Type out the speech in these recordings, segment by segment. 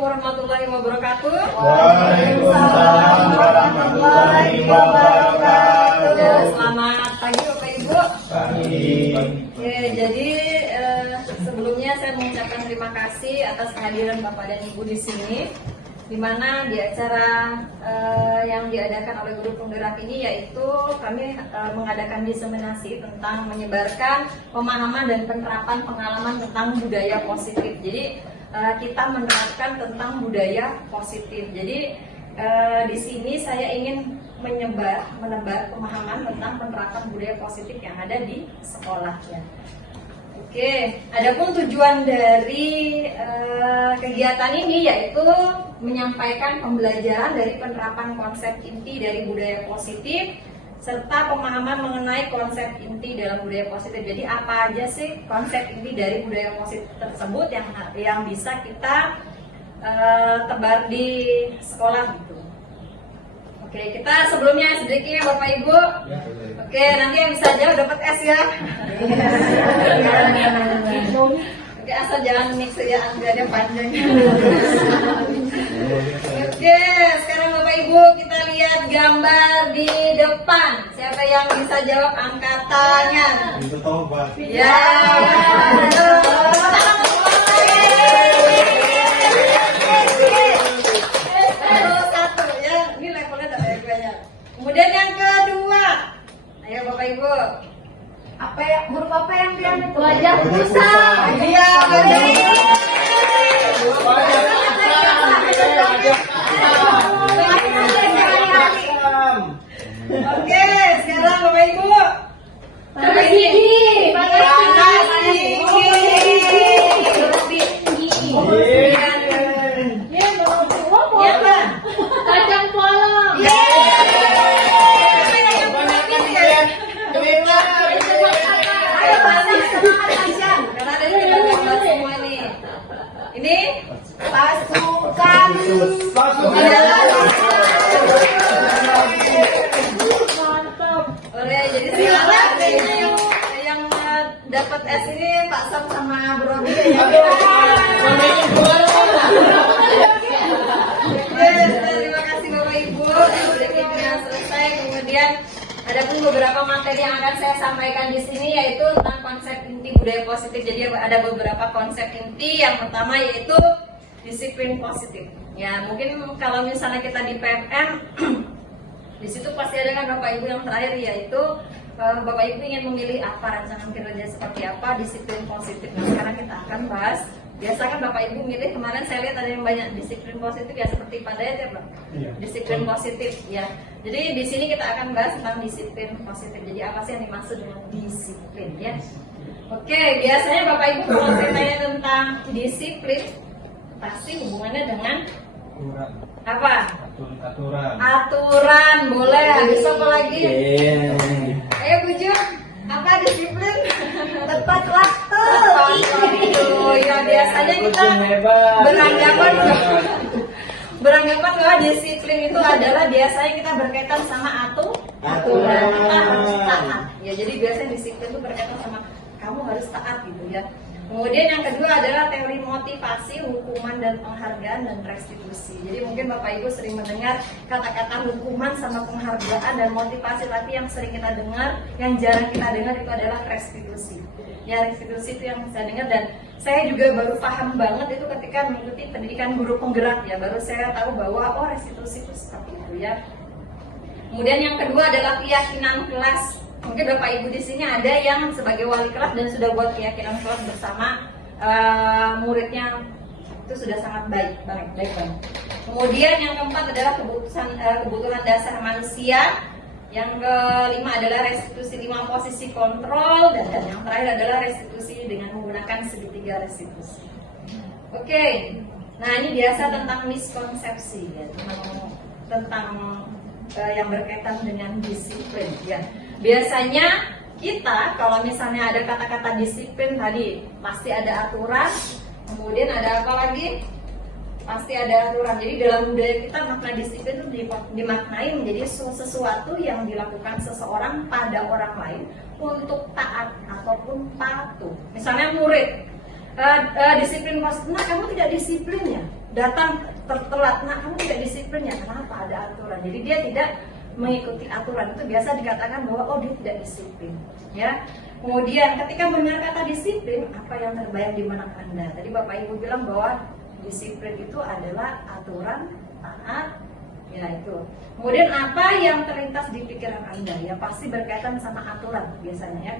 warahmatullahi wabarakatuh. Waalaikumsalam warahmatullahi wabarakatuh. Selamat pagi Bapak Ibu. Pagi. Oke, jadi sebelumnya saya mengucapkan terima kasih atas kehadiran Bapak dan Ibu di sini, di mana di acara yang diadakan oleh Guru Penggerak ini, yaitu kami mengadakan diseminasi tentang menyebarkan pemahaman dan penerapan pengalaman tentang budaya positif. Jadi kita menerapkan tentang budaya positif. Jadi di sini saya ingin menebar pemahaman tentang penerapan budaya positif yang ada di sekolahnya. Oke, adapun tujuan dari kegiatan ini yaitu menyampaikan pembelajaran dari penerapan konsep inti dari budaya positif serta pemahaman mengenai konsep inti dalam budaya positif. Jadi apa aja sih konsep inti dari budaya positif tersebut yang bisa kita tebar di sekolah gitu. Oke, kita sebelumnya sedikit Bapak Ibu. Oke, nanti yang bisa jawab dapat S ya. Oke, asal jangan mix ya, antriannya panjang. Oke, sekarang Bapak Ibu kita lihat gambar di depan. Siapa yang bisa jawab angkat tangan? Itu tobat. Ya. Satu ya, ini levelnya tak banyak. Kemudian yang kedua, ayo Bapak Ibu. Apa ya, huruf apa yang dia wajah pusat? Iya, benar. Oke, sekarang Bapak Ibu. Panas gigi, Panas gigi. Iya, Pak. kacang polong. Ayo, pasti semangat aja. Karena ada yang gambar semua nih. Ini Pasukan. Mantap. Oke, jadi sekarang yang dapat S ini Pak Sam sama Bro Robi ya. Terima kasih Bapak Ibu, sudah selesai. Kemudian ada pun beberapa materi yang akan saya sampaikan di sini, yaitu tentang konsep inti budaya positif. Jadi ada beberapa konsep inti. Yang pertama yaitu disiplin positif. Ya, mungkin kalau misalnya kita di PMM di situ pasti ada kan Bapak Ibu yang terakhir, yaitu Bapak Ibu ingin memilih apa, rancangan kerja seperti apa, disiplin positif. Nah, sekarang kita akan bahas. Biasa kan Bapak Ibu milih, kemarin saya lihat ada yang banyak disiplin positif ya, seperti pada ya Pak. Iya. Disiplin positif ya. Jadi di sini kita akan bahas tentang disiplin positif. Jadi apa sih yang dimaksud dengan disiplin ya? Oke, biasanya Bapak Ibu kalau saya tanya tentang disiplin, pasti hubungannya dengan apa? Aturan, boleh. Habis apa lagi? Ayo Buju, apa disiplin? Tepat waktu. Ya biasanya kita beranggapan bahwa disiplin itu adalah biasanya kita berkaitan sama aturan. Kita harus taat. Ya, jadi biasanya disiplin itu berkaitan sama kamu harus taat gitu ya. Kemudian yang kedua adalah teori motivasi, hukuman dan penghargaan dan restitusi. Jadi mungkin Bapak Ibu sering mendengar kata-kata hukuman sama penghargaan dan motivasi, tapi yang sering kita dengar, yang jarang kita dengar itu adalah restitusi. Ya, restitusi itu yang saya dengar, dan saya juga baru paham banget itu ketika mengikuti pendidikan guru penggerak ya. Baru saya tahu bahwa oh, restitusi itu seperti itu ya. Kemudian yang kedua adalah keyakinan kelas. Mungkin Bapak Ibu di sini ada yang sebagai wali kelas dan sudah buat keyakinan kelas bersama muridnya, itu sudah sangat baik banget. Kemudian yang keempat adalah kebutuhan dasar manusia. Yang kelima adalah restitusi 5 posisi kontrol, dan yang terakhir adalah restitusi dengan menggunakan segitiga restitusi. Oke, nah ini biasa tentang miskonsepsi ya, tentang yang berkaitan dengan disiplin ya. Biasanya kita kalau misalnya ada kata-kata disiplin tadi pasti ada aturan, kemudian ada apa lagi? Pasti ada aturan. Jadi dalam budaya kita makna disiplin itu dimaknai menjadi sesuatu yang dilakukan seseorang pada orang lain untuk taat ataupun patuh. Misalnya murid disiplin positif, nah kamu tidak disiplin ya, datang tertelat, nah kamu tidak disiplin ya, kenapa? Ada aturan. Jadi dia tidak mengikuti aturan, itu biasa dikatakan bahwa oh dia tidak disiplin, ya. Kemudian ketika mendengar kata disiplin, apa yang terbayang di benak Anda? Tadi Bapak Ibu bilang bahwa disiplin itu adalah aturan, taat, ya itu. Kemudian apa yang terlintas di pikiran Anda? Ya pasti berkaitan sama aturan biasanya ya.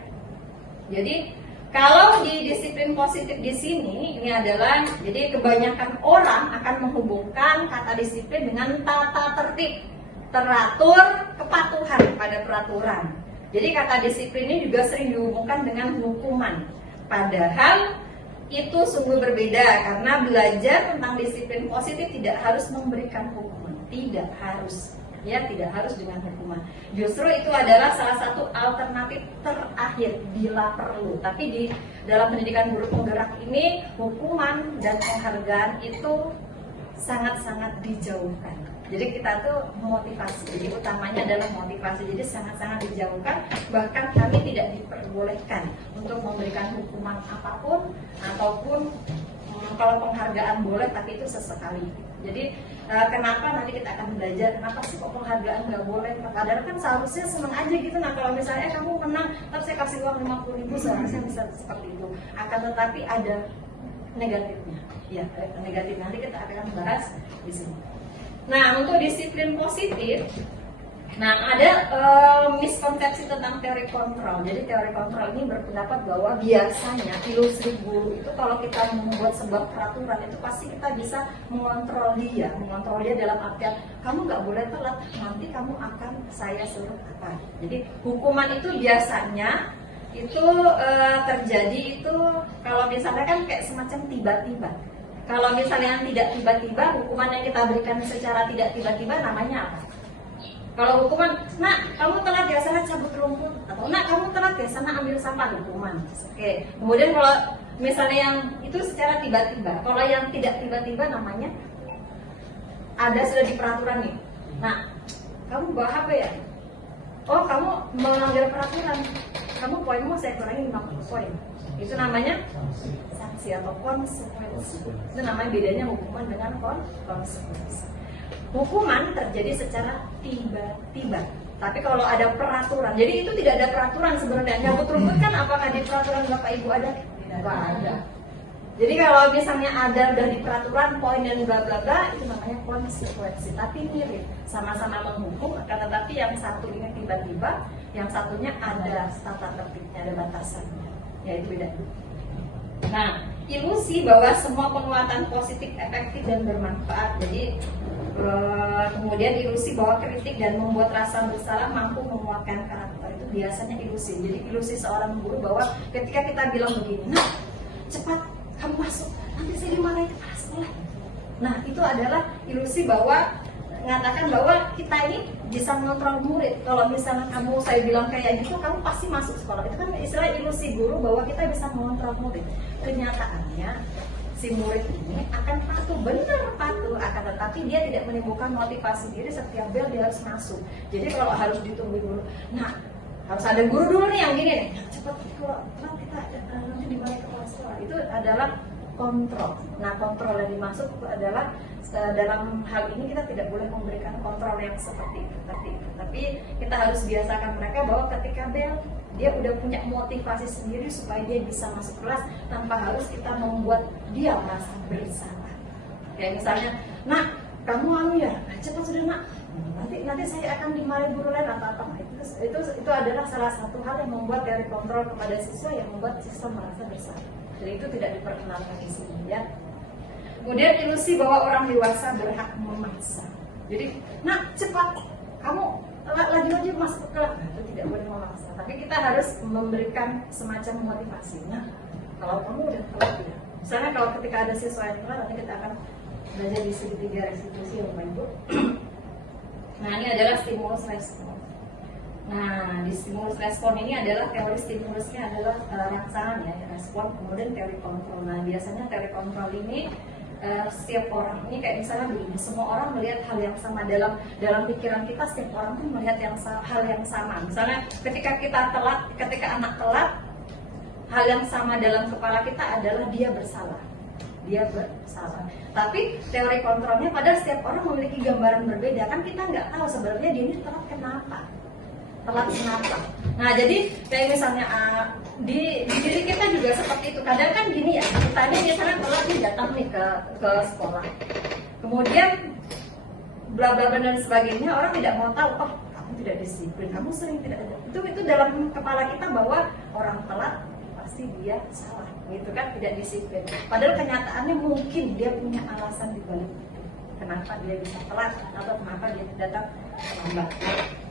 Jadi kalau di disiplin positif di sini ini adalah, jadi kebanyakan orang akan menghubungkan kata disiplin dengan tata tertib, teratur, kepatuhan pada peraturan. Jadi kata disiplin ini juga sering dihubungkan dengan hukuman. Padahal itu sungguh berbeda, karena belajar tentang disiplin positif tidak harus memberikan hukuman, tidak harus. Ya, tidak harus dengan hukuman. Justru itu adalah salah satu alternatif terakhir bila perlu. Tapi di dalam pendidikan guru penggerak ini, hukuman dan penghargaan itu sangat-sangat dijauhkan. Jadi kita tuh motivasi, jadi utamanya adalah motivasi. Jadi sangat-sangat dijauhkan. Bahkan kami tidak diperbolehkan untuk memberikan hukuman apapun, ataupun kalau penghargaan boleh, tapi itu sesekali. Jadi kenapa nanti kita akan belajar kenapa sih kok penghargaan nggak boleh? Padahal kan seharusnya senang aja gitu. Nah kalau misalnya kamu menang, tapi saya kasih uang 50.000, seharusnya bisa seperti itu. Akan tetapi ada negatifnya. Ya, negatif nanti kita akan bahas di sini. Nah, untuk disiplin positif, nah ada miskonsepsi tentang teori kontrol. Jadi teori kontrol ini berpendapat bahwa biasanya ilusi guru itu kalau kita membuat sebuah peraturan itu pasti kita bisa mengontrol dia dalam artian kamu nggak boleh telat, nanti kamu akan saya suruh apa. Jadi hukuman itu biasanya itu terjadi itu kalau misalnya kan kayak semacam tiba-tiba. Kalau misalnya yang tidak tiba-tiba, hukuman yang kita berikan secara tidak tiba-tiba namanya apa? Kalau hukuman, nak kamu telat ya sana cabut rumput, atau nak kamu telat ya sana ambil sampah, hukuman. Oke. Kemudian kalau misalnya yang itu secara tiba-tiba, kalau yang tidak tiba-tiba namanya ada sudah di peraturan nih. Nah, kamu bawa HP ya? Oh kamu melanggar peraturan, kamu poinmu saya kurangi 50 poin. Itu namanya sanksi atau konsekuensi. Itu namanya bedanya hukuman dengan konsekuensi. Hukuman terjadi secara tiba-tiba. Tapi kalau ada peraturan, jadi itu tidak ada peraturan sebenarnya. Nyabut rumput kan apakah di peraturan Bapak Ibu ada? Tidak ada. Jadi kalau misalnya ada udah di peraturan poin dan bla bla bla, itu namanya konsekuensi. Tapi mirip, sama-sama menghukum, akan tetapi yang satu ini tiba-tiba, yang satunya ada tata tertibnya, ada batasannya. Ya itu beda. Nah, ilusi bahwa semua penguatan positif efektif dan bermanfaat. Jadi kemudian ilusi bahwa kritik dan membuat rasa bersalah mampu menguatkan karakter, itu biasanya ilusi. Jadi ilusi seorang guru bahwa ketika kita bilang begini, nah cepat kamu masuk, nanti saya dimarahin kepala sekolah. Nah itu adalah ilusi bahwa mengatakan bahwa kita ini bisa mengontrol murid. Kalau misalnya saya bilang kayak gitu, kamu pasti masuk sekolah. Itu kan istilah ilusi guru bahwa kita bisa mengontrol murid. Kenyataannya si murid ini akan patuh, benar patuh, akan tetapi dia tidak menimbulkan motivasi diri. Setiap bel dia harus masuk. Jadi kalau harus ditunggu dulu, nah harus ada guru dulu nih yang gini nih, cepat kalau kita nanti dimarahin kepala sekolah. Itu adalah kontrol. Nah kontrol yang dimaksud adalah dalam hal ini kita tidak boleh memberikan kontrol yang seperti itu, tapi kita harus biasakan mereka bahwa ketika bel dia udah punya motivasi sendiri supaya dia bisa masuk kelas tanpa harus kita membuat dia merasa bersalah. Kayak misalnya, nak kamu ya, cepat sudah nak, nanti saya akan dimarahin guru lain atau apa. Itu adalah salah satu hal yang membuat teori kontrol kepada siswa yang membuat siswa merasa bersalah. Jadi itu tidak diperkenalkan di sini ya. Kemudian ilusi bahwa orang dewasa berhak memaksa. Jadi, nak cepat, kamu lagi masuk ke kelas. Nah, itu tidak boleh memaksa. Tapi kita harus memberikan semacam motivasi. Nah, kalau kamu udah telat ya. Misalnya kalau ketika ada siswa yang telat, nanti kita akan belajar di segitiga restitusi ya Bapak Ibu. Nah, ini adalah stimulus respon. Nah, di stimulus respon ini adalah teori stimulusnya adalah rangsangan ya, respon, kemudian teori kontrol. Nah, biasanya teori kontrol ini setiap orang ini kayak misalnya begini, semua orang melihat hal yang sama dalam pikiran kita. Setiap orang pun melihat hal yang sama. Misalnya ketika kita telat, ketika anak telat, hal yang sama dalam kepala kita adalah dia bersalah. dia bersalah. Tapi teori kontrolnya padahal setiap orang memiliki gambaran berbeda, kan kita nggak tahu sebenarnya dia ini telat kenapa. Nah jadi kayak misalnya di diri kita juga seperti itu. Kadang kan gini ya, kita ini misalnya telat nih datang nih ke sekolah, kemudian bla bla bla dan sebagainya, orang tidak mau tahu, oh kamu tidak disiplin, kamu sering tidak ada. Itu dalam kepala kita bahwa orang telat pasti dia salah, gitu kan, tidak disiplin. Padahal kenyataannya mungkin dia punya alasan di balik itu, kenapa dia bisa telat atau kenapa dia datang terlambat.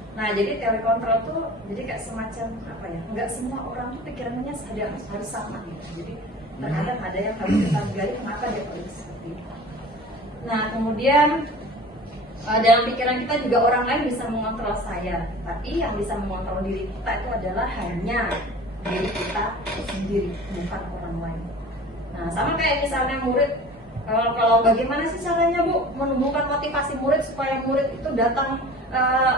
Nah jadi teori kontrol tuh jadi kayak semacam apa ya? Nggak semua orang tuh pikirannya harus sama gitu. Jadi terkadang ada yang harus kita gali kenapa dia bisa seperti itu. Nah kemudian dalam pikiran kita juga orang lain bisa mengontrol saya, tapi yang bisa mengontrol diri kita itu adalah hanya diri kita sendiri, bukan orang lain. Nah sama kayak misalnya murid, kalau bagaimana sih caranya Bu menumbuhkan motivasi murid supaya murid itu datang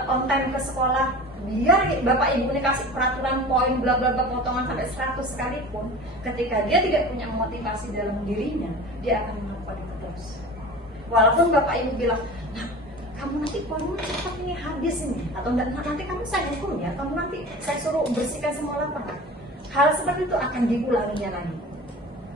on time ke sekolah, biar Bapak Ibu ini kasih peraturan poin bla bla bla potongan sampai 100 sekalipun, ketika dia tidak punya motivasi dalam dirinya, dia akan melakukan itu terus. Walaupun Bapak Ibu bilang, nah kamu nanti poinmu cepat nih habis ini, atau enggak, nanti kamu saya hukum ya, atau nanti saya suruh bersihkan semua lapangan. Hal seperti itu akan diulanginya lagi.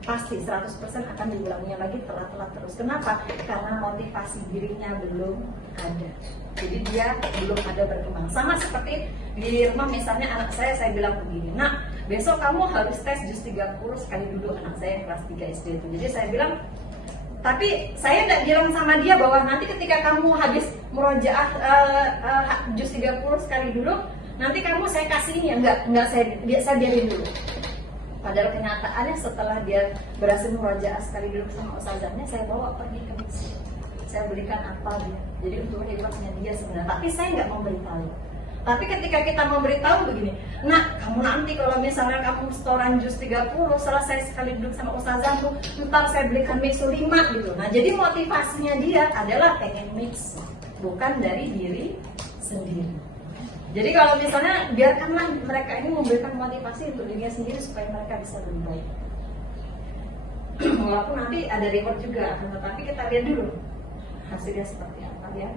Pasti 100% akan diulanginya lagi telat-telat terus. Kenapa? Karena motivasi dirinya belum ada. Jadi dia belum ada berkembang. Sama seperti di rumah misalnya anak saya bilang begini, nah besok kamu harus tes jus 30 sekali duduk, anak saya yang kelas 3 SD itu. Jadi saya bilang, tapi saya tidak bilang sama dia bahwa nanti ketika kamu habis murojaah jus 30 sekali duduk, nanti kamu saya kasih ini ya, enggak saya biarin dulu. Padahal kenyataannya setelah dia berhasil murojaah sekali duduk sama ustazahnya, saya bawa pergi ke masjid. Saya belikan apel dia. Jadi untuk hebatnya dia sebenarnya. Tapi saya nggak mau beritahu. Tapi ketika kita memberitahu begini, nah kamu nanti kalau misalnya kamu setoran jus 30 selesai sekali duduk sama ustazahmu, ntar saya belikan miso 5 gitu. Nah jadi motivasinya dia adalah pengen mix, bukan dari diri sendiri. Jadi kalau misalnya biarkanlah mereka ini memberikan motivasi untuk dirinya sendiri supaya mereka bisa lebih baik. Walaupun nanti ada reward juga, tetapi kita lihat dulu hasilnya seperti apa ya.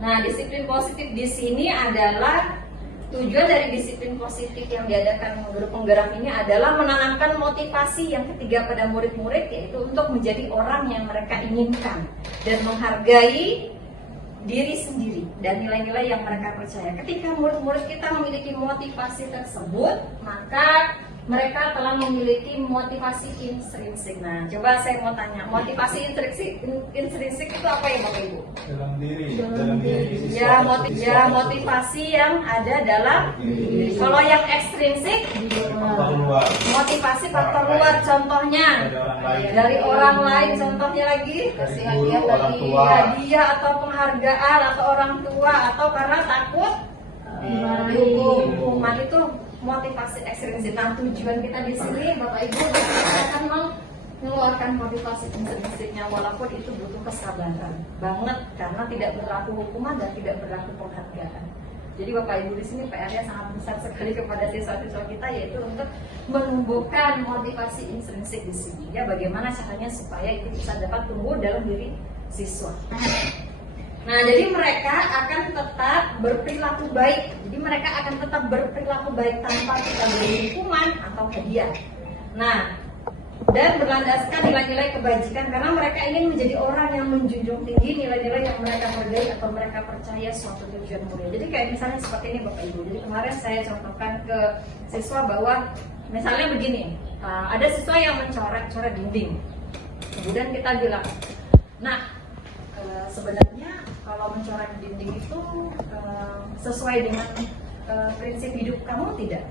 Nah, disiplin positif di sini adalah tujuan dari disiplin positif yang diadakan guru penggerak ini adalah menanamkan motivasi yang ketiga pada murid-murid, yaitu untuk menjadi orang yang mereka inginkan dan menghargai diri sendiri dan nilai-nilai yang mereka percaya. Ketika murid-murid kita memiliki motivasi tersebut, maka mereka telah memiliki motivasi intrinsik. Nah, coba saya mau tanya, motivasi intrinsik itu apa ya Bapak Ibu? Dalam diri Ya, motivasi yang ada dalam diri. Kalau yang ekstrinsik, motivasi faktor luar. Contohnya dari orang lain. Contohnya lagi, dari guru, orang tua, hadiah atau penghargaan atau orang tua, atau karena takut hukuman. Itu motivasi ekstrinsik. Nah, tujuan kita di sini Bapak Ibu akan mengeluarkan motivasi intrinsiknya, walaupun itu butuh kesabaran banget karena tidak berlaku hukuman dan tidak berlaku penghargaan. Jadi Bapak Ibu di sini PR-nya sangat besar sekali kepada siswa-siswa kita, yaitu untuk menumbuhkan motivasi intrinsik di sini. Ya, bagaimana caranya supaya itu bisa dapat tumbuh dalam diri siswa. Nah, jadi mereka akan tetap berperilaku baik. Jadi mereka akan tetap berperilaku baik tanpa kita beri hukuman atau hadiah. Nah, dan berlandaskan nilai-nilai kebajikan karena mereka ingin menjadi orang yang menjunjung tinggi nilai-nilai yang mereka hargai atau mereka percaya suatu tujuan mulia. Jadi kayak misalnya seperti ini Bapak Ibu. Jadi kemarin saya contohkan ke siswa bahwa misalnya begini, ada siswa yang mencoret-coret dinding. Kemudian kita bilang, nah sebenarnya kalau mencoret dinding itu sesuai dengan prinsip hidup kamu tidak?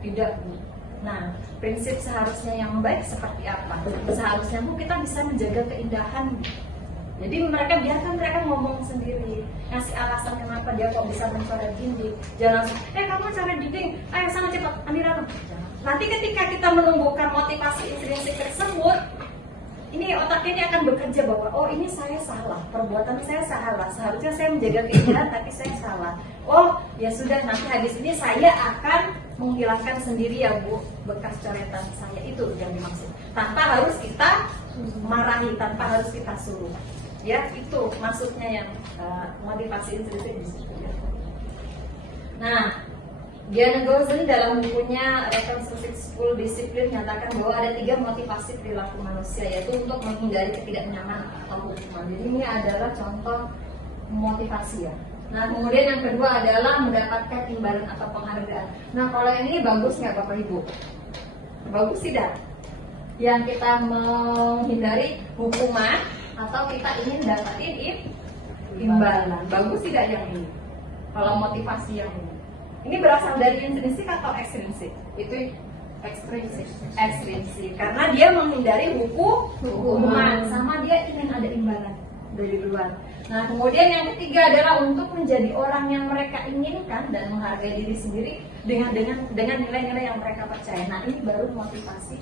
Tidak. Nah, prinsip seharusnya yang baik seperti apa? Seharusnya Bu kita bisa menjaga keindahan. Jadi biarkan mereka ngomong sendiri, ngasih alasan kenapa dia kok bisa mencoret dinding. Jangan langsung, kamu coret dinding, ayo sana cepat, ambil. Nanti ketika kita menumbuhkan motivasi intrinsik tersebut, ini otaknya ini akan bekerja bahwa oh ini saya salah, perbuatan saya salah, seharusnya saya menjaga keindahan tapi saya salah. Oh ya sudah, nanti habis ini saya akan menghilangkan sendiri ya Bu bekas coretan saya, itu yang dimaksud. Tanpa harus kita marahi, tanpa harus kita suruh. Ya, itu maksudnya yang motivasi intrinsik di situ. Ya. Nah, Diana Gozin dalam bukunya Reconstructed School Discipline menyatakan bahwa ada 3 motivasi perilaku manusia, yaitu untuk menghindari ketidaknyamanan atau hukuman. Jadi ini adalah contoh motivasi ya. Nah, kemudian yang kedua adalah mendapatkan imbalan atau penghargaan. Nah, kalau yang ini bagus nggak Bapak Ibu? Bagus tidak? Yang kita menghindari hukuman atau kita ingin dapatin imbalan. Bagus tidak yang ini? Kalau motivasi yang ini. Ini berasal dari intrinsik atau ekstrinsik? Itu ekstrinsik. Ekstrinsik. Karena dia menghindari hukuman, sama dia ingin ada imbalan dari luar. Nah, kemudian yang ketiga adalah untuk menjadi orang yang mereka inginkan dan menghargai diri sendiri dengan nilai-nilai yang mereka percaya. Nah, ini baru motivasi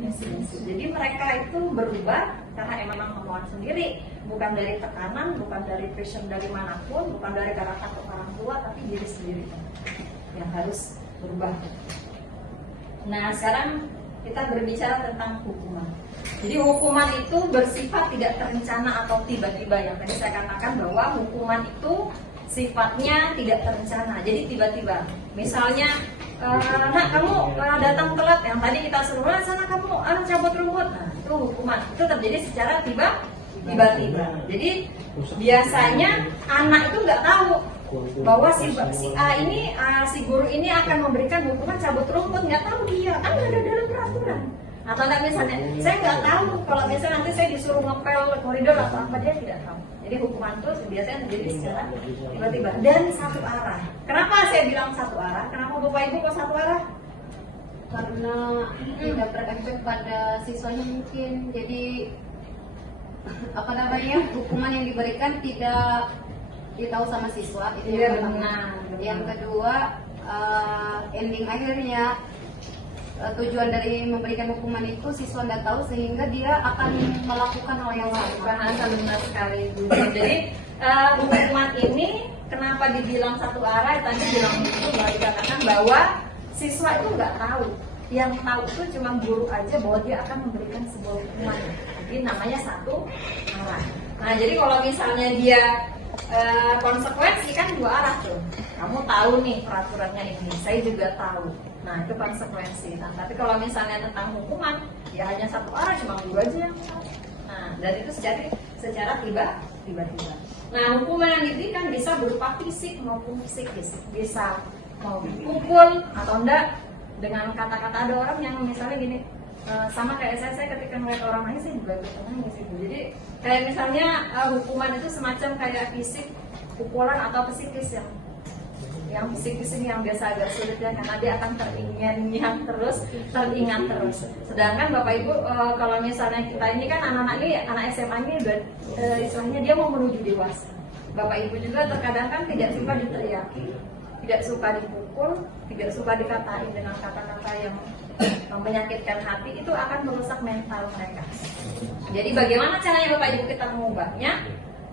intrinsik. Jadi mereka itu berubah karena emang kemauan sendiri, bukan dari tekanan, bukan dari pressure dari manapun, bukan dari karakter orang tua, tapi diri sendiri yang harus berubah. Nah, sekarang kita berbicara tentang hukuman. Jadi hukuman itu bersifat tidak terencana atau tiba-tiba. Yang tadi saya katakan bahwa hukuman itu sifatnya tidak terencana. Jadi tiba-tiba. Misalnya, nak kamu datang telat, yang tadi kita suruh, sana kamu cabut rumput. Nah, itu hukuman. Itu terjadi secara tiba-tiba. Jadi biasanya anak itu nggak tahu bahwa si A ini, si guru ini akan memberikan hukuman cabut rumput, nggak tahu dia, kan nggak ada dalam peraturan. Atau enggak, misalnya, saya nggak tahu kalau misalnya nanti saya disuruh ngepel koridor atau apa, dia tidak tahu. Jadi hukuman itu biasanya terjadi secara tiba-tiba dan satu arah. Kenapa saya bilang satu arah? Kenapa Bapak Ibu kok satu arah? Karena tidak berefek pada siswanya mungkin. Jadi apa namanya, hukuman yang diberikan tidak ditahu sama siswa, itu yang pertama. Yang kedua, ending akhirnya tujuan dari memberikan hukuman itu siswa tidak tahu, sehingga dia akan melakukan hal yang sama. Benar sekali Bu. Jadi hukuman ini kenapa dibilang satu arah? Tadi bilang itu bahwa dikatakan bahwa siswa itu nggak tahu. Yang tahu itu cuma guru aja bahwa dia akan memberikan sebuah hukuman. Jadi namanya satu arah. Nah, jadi kalau misalnya dia konsekuensi kan dua arah tuh. Kamu tahu nih peraturannya ini, saya juga tahu. Nah, itu konsekuensi. Nah, tapi kalau misalnya tentang hukuman, ya hanya satu arah, cuma guru aja yang tahu. Nah, dan itu secara tiba-tiba. Nah, hukuman yang diberikan bisa berupa fisik maupun psikis. Bisa mau dipukul atau enggak, dengan kata-kata. Ada orang yang misalnya gini, sama kayak saya ketika melihat orang nangis, saya juga nangis gitu. Jadi kayak misalnya hukuman itu semacam kayak fisik, pukulan atau psikis yang psikis ini yang biasa agak sulit ya, karena dia akan teringat terus. Sedangkan Bapak Ibu, kalau misalnya kita ini kan anak-anak ini, anak SMA ini udah istilahnya dia mau menuju dewasa. Bapak Ibu juga terkadang kan tidak suka diteriaki, tidak suka dipukul, tidak suka dikatain dengan kata-kata yang menyakitkan hati, itu akan merusak mental mereka. Jadi bagaimana caranya Bapak Ibu kita mengubahnya?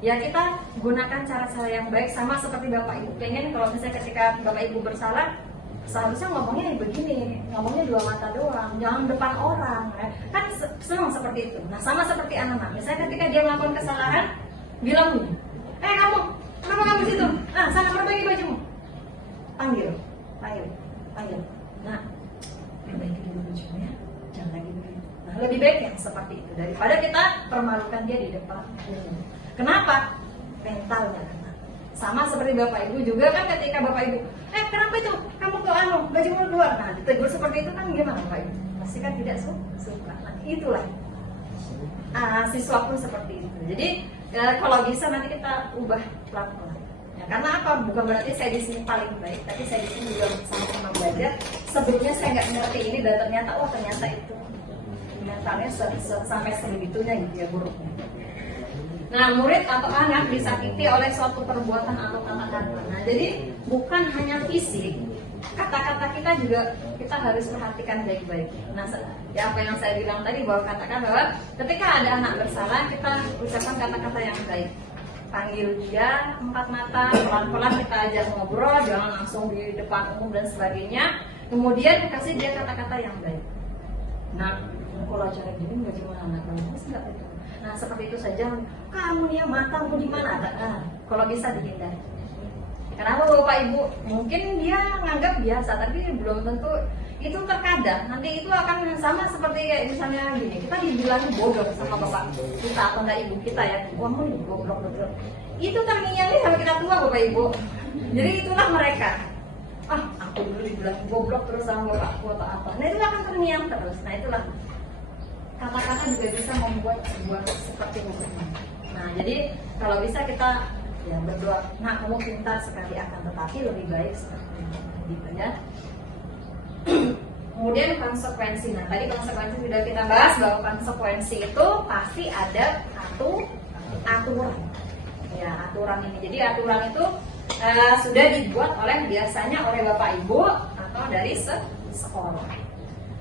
Ya kita gunakan cara-cara yang baik, sama seperti Bapak Ibu pengen kalau misalnya ketika Bapak Ibu bersalah, seharusnya ngomongnya begini, ngomongnya dua mata doang, jangan depan orang, kan senang seperti itu. Nah, sama seperti anak-anak, misalnya ketika dia melakukan kesalahan, bilang nih, kamu, kenapa kamu di situ? Nah, sana perbaiki bajumu. Panggil. Nah, perbaiki dulu bajunya, jangan lagi begitu. Nah, lebih baik yang seperti itu daripada kita permalukan dia di depan umum. Kenapa? Mentalnya kena. Sama seperti Bapak Ibu juga kan, ketika Bapak Ibu, kenapa itu? Kamu kok bajumu keluar? Nah, ditegur seperti itu kan gimana Bapak Ibu? Pasti kan tidak suka. Nah, itulah. Siswa pun seperti itu. Jadi kalau bisa nanti kita ubah pelan-pelan. Ya, karena apa? Bukan berarti saya di sini paling baik, tapi saya di sini juga sama-sama belajar. Sebelumnya saya nggak ngerti ini, dan ternyata itu mentalnya sampai sebegitunya gitu ya buruknya. Nah, murid atau anak disakiti oleh suatu perbuatan atau kata-kata. Nah, jadi bukan hanya fisik, kata-kata kita juga kita harus perhatikan baik-baik. Nah, ya apa yang saya bilang tadi, bahwa katakan bahwa ketika ada anak bersalah, kita ucapkan kata-kata yang baik. Panggil dia empat mata, pelan-pelan kita ajak ngobrol, jangan langsung di depan umum dan sebagainya. Kemudian kasih dia kata-kata yang baik. Nah, kalau cara gini bagaimana? Bagus nggak itu? Nah, seperti itu saja. Kamu nih yang matangmu di mana? Nah, kalau bisa dihindari. Kenapa Bapak Ibu? Mungkin dia nganggap biasa, tapi belum tentu itu terkadang. Nanti itu akan sama seperti kayak misalnya gini, kita dibilang bodoh sama bapak kita atau enggak ibu kita ya. Wah, mau nih goblok betul. Itu terngiang sampai kita tua Bapak Ibu. Jadi itulah mereka. Ah, aku dulu dibilang goblok terus sama bapakku atau apa. Nah, itu akan terngiang terus. Nah, itulah kata-kata juga bisa membuat sebuah seperti hukuman. Nah, jadi kalau bisa kita ya berdoa, nah kamu pintar sekali akan tetapi lebih baik seperti itu ya. Kemudian konsekuensi. Nah, tadi konsekuensi sudah kita bahas bahwa konsekuensi itu pasti ada aturan. Ya, aturan ini. Jadi aturan itu sudah dibuat biasanya oleh Bapak Ibu atau dari sekolah.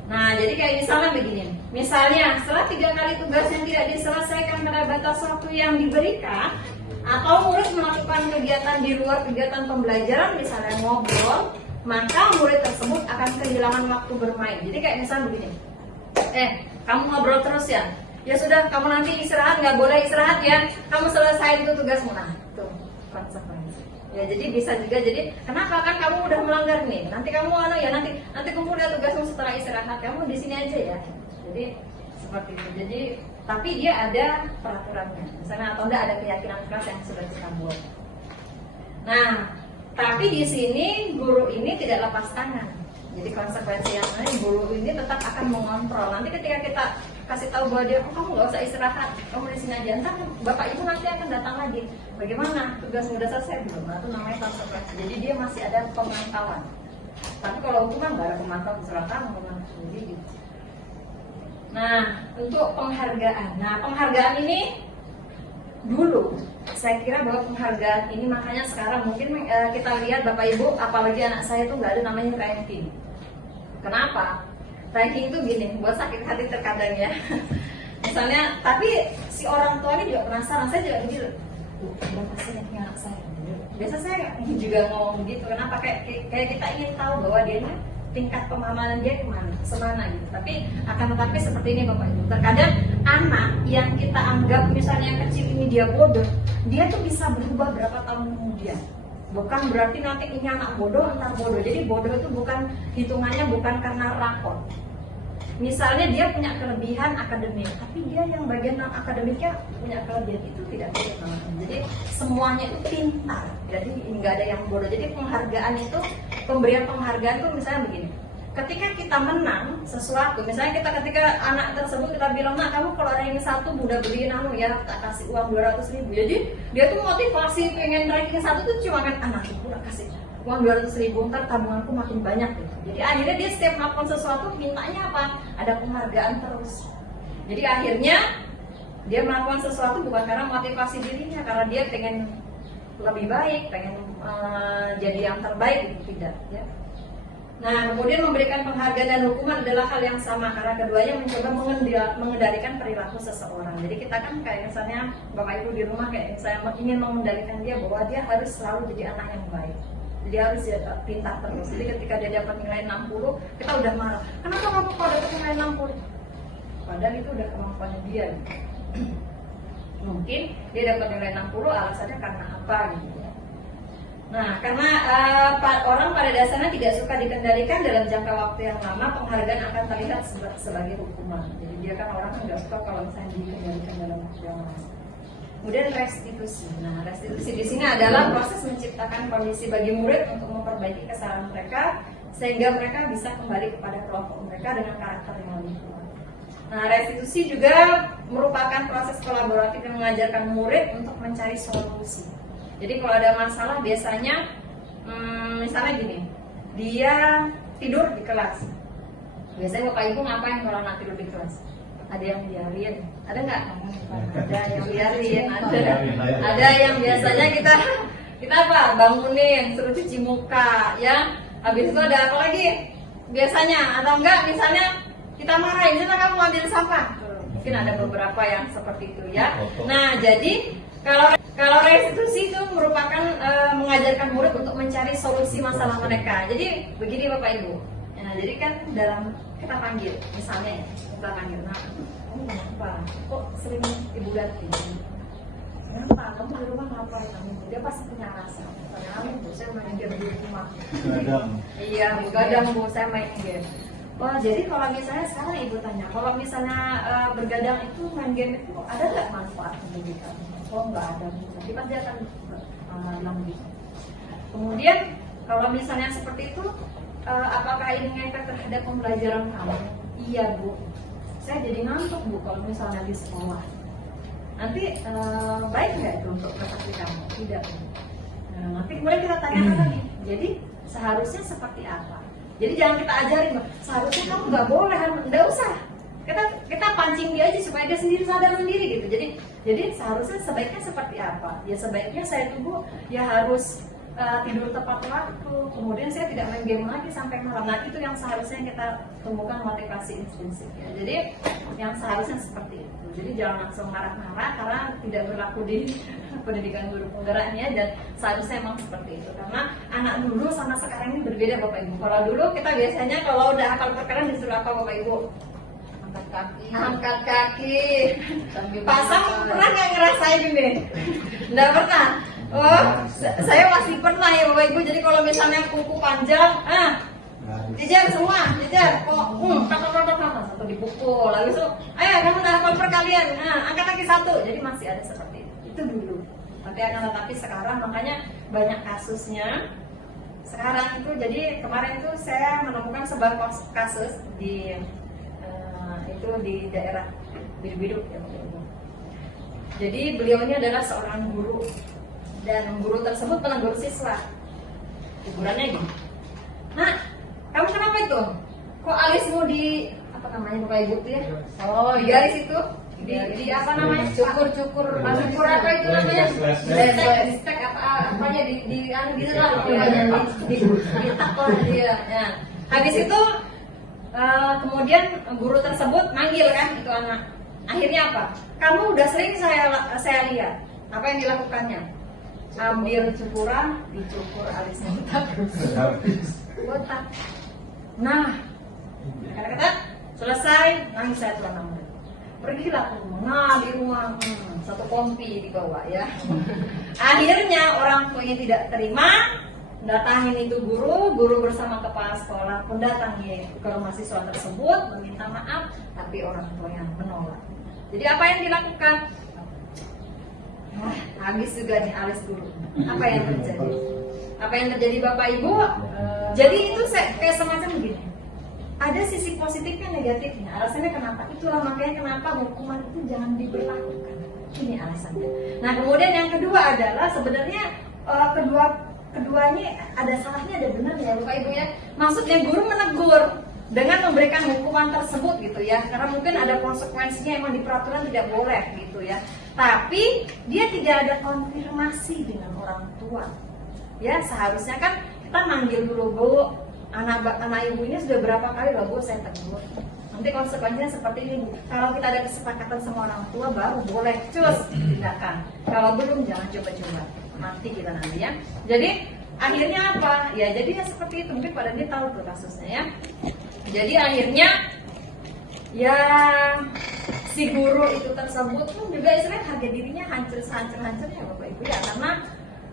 Nah, jadi kayak misalnya begini. Misalnya setelah 3 kali tugas yang tidak diselesaikan pada batas waktu yang diberikan, atau murid melakukan kegiatan di luar kegiatan pembelajaran, misalnya ngobrol, maka murid tersebut akan kehilangan waktu bermain. Jadi kayak misalnya begini, kamu ngobrol terus ya, ya sudah kamu nanti istirahat, nggak boleh istirahat ya, kamu selesai itu tugasmu. Nah, itu konsekuensi. Ya, jadi bisa juga jadi kenapa kan kamu udah melanggar nih, nanti kamu nanti kamu udah tugasmu setelah istirahat, kamu di sini aja ya. Jadi seperti itu. Jadi tapi dia ada peraturannya, misalnya atau enggak ada keyakinan keras yang sudah kita buat. Nah, tapi di sini guru ini tidak lepas tangan. Jadi konsekuensi yang lain, guru ini tetap akan mengontrol. Nanti ketika kita kasih tahu bahwa dia, kamu nggak usah istirahat, kamu di sini aja. Ntar bapak ibu nanti akan datang lagi. Bagaimana? Tugas udah selesai belum? Nah, itu namanya konsekuensi. Jadi dia masih ada pemantauan. Tapi kalau hukuman nggak ada pemantauan, terserah kamu jadi gitu. Nah, untuk penghargaan. Nah, penghargaan ini dulu saya kira bahwa penghargaan ini, makanya sekarang mungkin kita lihat Bapak Ibu, apalagi anak saya itu nggak ada namanya ranking. Kenapa? Ranking itu gini, buat sakit hati terkadang ya. Misalnya, tapi si orang tua ini juga penasaran, saya juga begitu. Berapa sih ranking anak saya? Biasa saya juga ngomong begitu. Kenapa? Kayak kita ingin tahu bahwa dia ini tingkat pemahaman dia semana gitu. Tapi akan tetapi seperti ini Bapak Ibu, terkadang anak yang kita anggap misalnya yang kecil ini dia bodoh, dia tuh bisa berubah berapa tahun kemudian. Bukan berarti nanti ini anak bodoh entar bodoh. Jadi bodoh itu bukan hitungannya bukan karena rapor. Misalnya dia punya kelebihan akademik, tapi dia yang bagian non akademiknya punya kelebihan, itu tidak boleh. Jadi semuanya itu pintar. Jadi nggak ada yang bodoh. Jadi penghargaan itu, pemberian penghargaan itu misalnya begini. Ketika kita menang sesuatu, misalnya ketika anak tersebut kita bilang, nak kamu kalau ranking 1 udah beliin ya, tak kasih uang 200.000. Jadi dia tuh motivasi pengen ranking 1 tuh cuma kan anak aku udah kasih uang 200.000, ntar tabunganku makin banyak gitu. Jadi akhirnya dia setiap melakukan sesuatu mintanya apa? Ada penghargaan terus. Jadi akhirnya dia melakukan sesuatu bukan karena motivasi dirinya, karena dia pengen lebih baik, pengen jadi yang terbaik gitu, tidak ya. Nah, kemudian memberikan penghargaan dan hukuman adalah hal yang sama, karena keduanya mencoba mengendalikan perilaku seseorang. Jadi kita kan kayak misalnya Bapak Ibu di rumah kayak misalnya ingin mengendalikan dia bahwa dia harus selalu jadi anak yang baik. Dia harus pintar terus. Jadi ketika dia dapat nilai 60, kita udah marah. Kenapa kamu kok dapat nilai 60? Padahal itu udah kemampuannya dia. Mungkin dia dapat nilai 60 alasannya karena apa gitu. Nah, karena orang pada dasarnya tidak suka dikendalikan dalam jangka waktu yang lama, penghargaan akan terlihat sebagai hukuman. Jadi dia kan orang nggak suka kalau misalnya dikendalikan dalam waktu yang lama. Kemudian restitusi. Nah, restitusi di sini adalah proses menciptakan kondisi bagi murid untuk memperbaiki kesalahan mereka sehingga mereka bisa kembali kepada kelompok mereka dengan karakter yang lebih kuat. Nah, restitusi juga merupakan proses kolaboratif yang mengajarkan murid untuk mencari solusi. Jadi kalau ada masalah biasanya misalnya gini, dia tidur di kelas. Biasanya Bapak Ibu ngapain kalau anak tidur di kelas? Ada yang biarin, ada nggak? Ada yang biarin, ada yang biasanya kita apa? Bangunin, suruh cuci muka, ya. Habis itu ada apa lagi? Biasanya atau enggak? Misalnya kita marahin, misalnya kamu ambil sampah. Mungkin ada beberapa yang seperti itu, ya. Nah, jadi kalau restitusi itu merupakan mengajarkan murid untuk mencari solusi masalah mereka. Jadi begini Bapak Ibu. Nah, Nah jadi kan dalam kita panggil, misalnya ya, kita panggil, nah kamu kenapa? Kok sering ibu ganti? Kenapa? Kamu di rumah ngapain? Dia pasti punya alasan. Padahal bu, saya main game di rumah. Begadang. Iya, begadang bu, saya main game. Oh jadi kalau misalnya sekarang ibu tanya, kalau misalnya bergadang itu main game itu ada nggak manfaat pendidikan? Oh nggak ada, tapi pasti akan bilang begitu. Kemudian kalau misalnya seperti itu, apakah ini ngefek terhadap pembelajaran kamu? Iya bu, saya jadi ngantuk bu kalau misalnya di sekolah. Nanti baik nggak itu untuk prestasi kamu? Tidak. Nah, nanti kemudian kita tanyakan lagi. Jadi seharusnya seperti apa? Jadi jangan kita ajarin, seharusnya kamu nggak boleh, nggak usah. Kita pancing dia aja supaya dia sendiri sadar sendiri gitu. Jadi seharusnya sebaiknya seperti apa? Ya sebaiknya saya tunggu ya harus tidur tepat waktu. Kemudian saya tidak main game lagi sampai malam. Nah itu yang seharusnya kita temukan motivasi intrinsik. Ya. Jadi yang seharusnya seperti itu. Jadi jangan langsung marah-marah karena tidak berlaku di pendidikan guru penggeraknya dan seharusnya memang seperti itu. Karena anak dulu sama sekarang ini berbeda Bapak Ibu. Kalau dulu kita biasanya kalau udah hafal perkara disuruh apa Bapak Ibu? Angkat kaki. Pasang pernah nggak ngerasain ini? Nggak pernah. Oh, saya masih pernah ya Bapak Ibu. Jadi kalau misalnya kuku panjang, jejer semua, jejer. Kok, satu dipukul. Lalu itu, ayo kamu udah hafal perkalian. Angkat kaki satu. Jadi masih ada seperti itu. Itu dulu. Tapi akan tetapi sekarang makanya banyak kasusnya. Sekarang itu jadi kemarin itu saya menemukan sebuah kasus di itu di daerah Biduk ya. Jadi beliau ini adalah seorang guru dan guru tersebut menegur siswa. Tegurannya gini. Nah, kamu kenapa itu? Kok alismu di apa namanya Bapak Ibu tuh ya? Oh, di garis itu di apa namanya? Cukur apa itu namanya? Stek apanya di anu gitu lah di takor dia. Ya. Habis itu kemudian guru tersebut manggil kan itu anak. Akhirnya apa? Kamu udah sering saya lihat. Apa yang dilakukannya? Ambil cukuran, dicukur alisnya botak. Nah, kata-kata selesai, nangis saya tuan murid. Pergilah ke rumah. Nah di rumah satu kompi dibawa ya. Akhirnya orang tuanya tidak terima. Datangin itu guru bersama kepala sekolah pun datangi ke rumah siswa tersebut meminta maaf, tapi orang tuanya menolak. Jadi apa yang dilakukan? Habis juga nih alis guru. Apa yang terjadi? Apa yang terjadi Bapak Ibu? Jadi itu kayak semacam begini. Ada sisi positifnya, negatifnya. Alasannya kenapa? Itulah makanya kenapa hukuman itu jangan diberlakukan. Ini alasannya. Nah kemudian yang kedua adalah sebenarnya keduanya ada salahnya, ada benarnya ya Bapak Ibu ya. Maksudnya guru menegur dengan memberikan hukuman tersebut gitu ya. Karena mungkin ada konsekuensinya, emang di peraturan tidak boleh gitu ya. Tapi dia tidak ada konfirmasi dengan orang tua. Ya seharusnya kan kita manggil dulu Bu, anak ibunya sudah berapa kali loh Bu saya tegur. Nanti konsekuensinya seperti ini Bu. Kalau kita ada kesepakatan sama orang tua baru boleh cus tindakan. Kalau belum jangan coba-coba. Nanti kita nanti ya. Jadi akhirnya apa? Ya jadi ya seperti itu. Mungkin pada dia tahu tuh kasusnya ya. Jadi akhirnya ya si guru itu tersebut pun juga istilahnya harga dirinya hancur-hancurnya Bapak Ibu ya, karena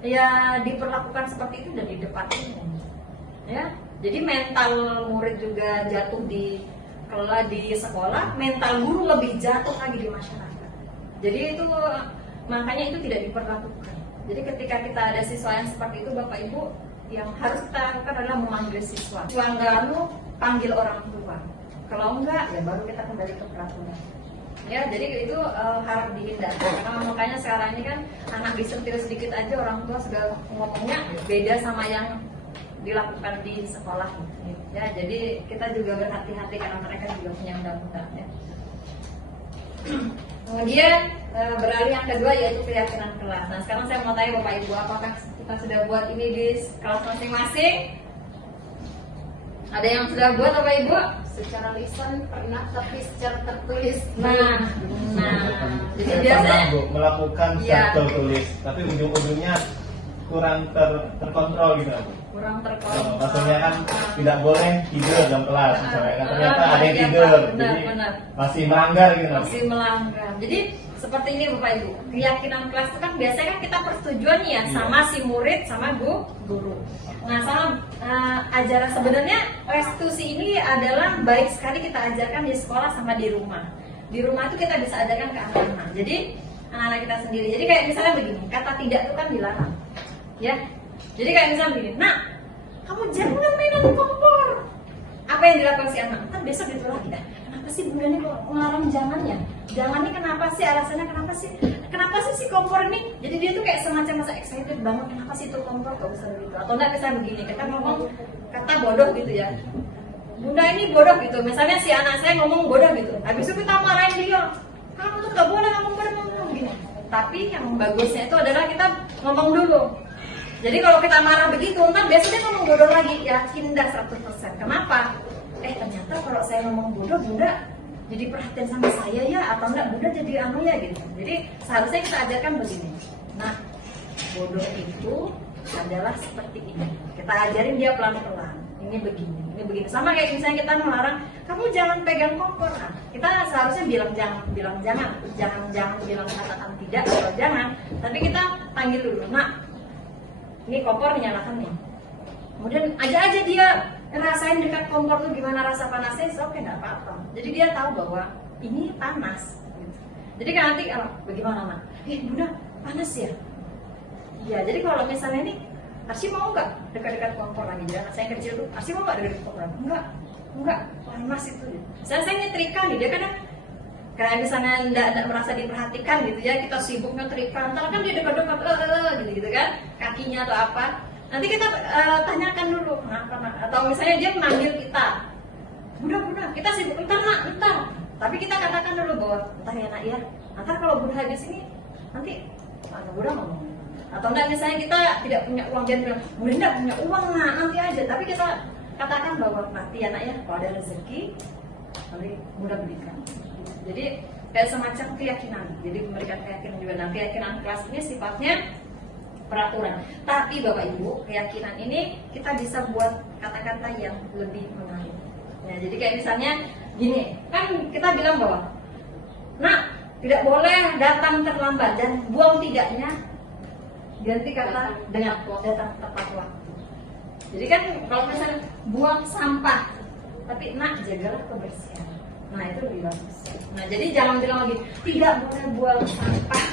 ya diperlakukan seperti itu dan di depan umum ya. Jadi mental murid juga jatuh di sekolah, mental guru lebih jatuh lagi di masyarakat. Jadi itu makanya itu tidak diperlakukan. Jadi ketika kita ada siswa yang seperti itu Bapak Ibu, yang harus kita lakukan adalah memanggil siswa. Pelanggaran panggil orang tua. Kalau enggak, ya baru kita kembali ke peraturan. Ya, jadi itu harus dihindari. Karena makanya sekarang ini kan anak disentil sedikit aja orang tua sudah ngomongnya beda sama yang dilakukan di sekolah. Ya, jadi kita juga berhati-hati karena mereka juga punya undang-undang. Ya. Kemudian beralih yang kedua yaitu keyakinan kelas. Nah, sekarang saya mau tanya Bapak Ibu, apakah kita sudah buat ini di kelas masing-masing? Ada yang sudah buat Bapak Ibu? Secara lisan pernah, tapi secara tertulis. Nah, jadi Saya biasanya pernah, Bu, melakukan Iya. secara tertulis, tapi ujung-ujungnya kurang terkontrol gitu Bu. kurang terkontrol. Maksudnya kan tidak boleh tidur dalam kelas misalnya kan ternyata ada yang Iya, tidur, Pak. jadi Benar. masih melanggar gitu. Masih melanggar. Jadi seperti ini Bapak Ibu, keyakinan kelas itu kan biasanya kan kita persetujuan ya Iya. sama si murid sama guru. Nah sama ajaran sebenarnya restitusi ini adalah baik sekali kita ajarkan di sekolah sama di rumah. Di rumah itu kita bisa ajarkan ke anak-anak. Jadi anak-anak kita sendiri. Jadi kayak misalnya begini, kata tidak itu kan dilarang, ya. Jadi kayak misalnya begini, nak, kamu jangan mainan kompor. Apa yang dilakukan si anak? Ntar besok itu lagi dah. Kenapa sih bunda ini kok ngelarang jangannya? Jangannya kenapa sih? Alasannya kenapa sih? Kenapa sih si kompor ini? Jadi dia tuh kayak semacam masa excited banget. Kenapa sih itu kompor kok bisa begitu? Atau enggak bisa begini? Kita ngomong kata bodoh gitu ya. Bunda ini bodoh gitu. Misalnya si anak saya ngomong bodoh gitu. Habis itu kita marahin dia. Kamu tuh gak boleh ngomong bodoh gini. Tapi yang bagusnya itu adalah kita ngomong dulu. Jadi kalau kita marah begitu, ntar biasanya ngomong bodoh lagi. Yakin dah 100%. Kenapa? Ternyata kalau saya ngomong bodoh, Bunda jadi perhatian sama saya ya, atau enggak Bunda jadi anu ya gitu. Jadi seharusnya kita ajarkan begini. Nah, bodoh itu adalah seperti ini. Kita ajarin dia pelan-pelan. Ini begini, ini begini. Sama kayak misalnya kita melarang, kamu jangan pegang kompor. Nah, kita seharusnya bilang jangan bilang katakan tidak atau jangan. Tapi kita panggil dulu, nak, ini kompor dinyalakan nih. Kemudian aja dia ngerasain dekat kompor tuh gimana rasa panasnya, oke nggak apa-apa. Jadi dia tahu bahwa ini panas. Jadi kan nanti bagaimana nak? Bunda panas ya? Ya jadi kalau misalnya ini, Arsi mau nggak dekat-dekat kompor lagi? Jadi anak saya yang kecil tuh, Arsi mau nggak dekat kompor lagi? Enggak, panas itu. Saya nyetrika nih, dia kadang kayak misalnya enggak merasa diperhatikan gitu ya, kita sibuk nyetrika, ntar kan dia dekat-dekat gitu kan, kakinya atau apa. Nanti kita tanyakan dulu, kenapa nak? Atau misalnya dia memanggil kita, Bunda, kita sibuk, entar. Tapi kita katakan dulu bahwa, entar ya nak ya, ntar kalau Bunda habis ini, nanti Bunda ngomong. Atau enggak misalnya kita tidak punya uang, jangan bilang, Bunda enggak punya uang nak, nanti aja. Tapi kita katakan bahwa nanti ya nak ya, kalau ada rezeki, nanti Bunda belikan. Jadi kayak semacam keyakinan, jadi memberikan keyakinan juga. Nah keyakinan kelas ini sifatnya peraturan. Tapi Bapak Ibu, keyakinan ini kita bisa buat kata-kata yang lebih menarik. Nah, jadi kayak misalnya gini, kan kita bilang bahwa, nak, tidak boleh datang terlambat dan buang tidaknya ganti kata dengan datang tepat waktu. Jadi kan kalau misalnya buang sampah, tapi nak jagalah kebersihan. Nah itu lebih bagus. Nah jadi jangan bilang lagi tidak boleh buang sampah.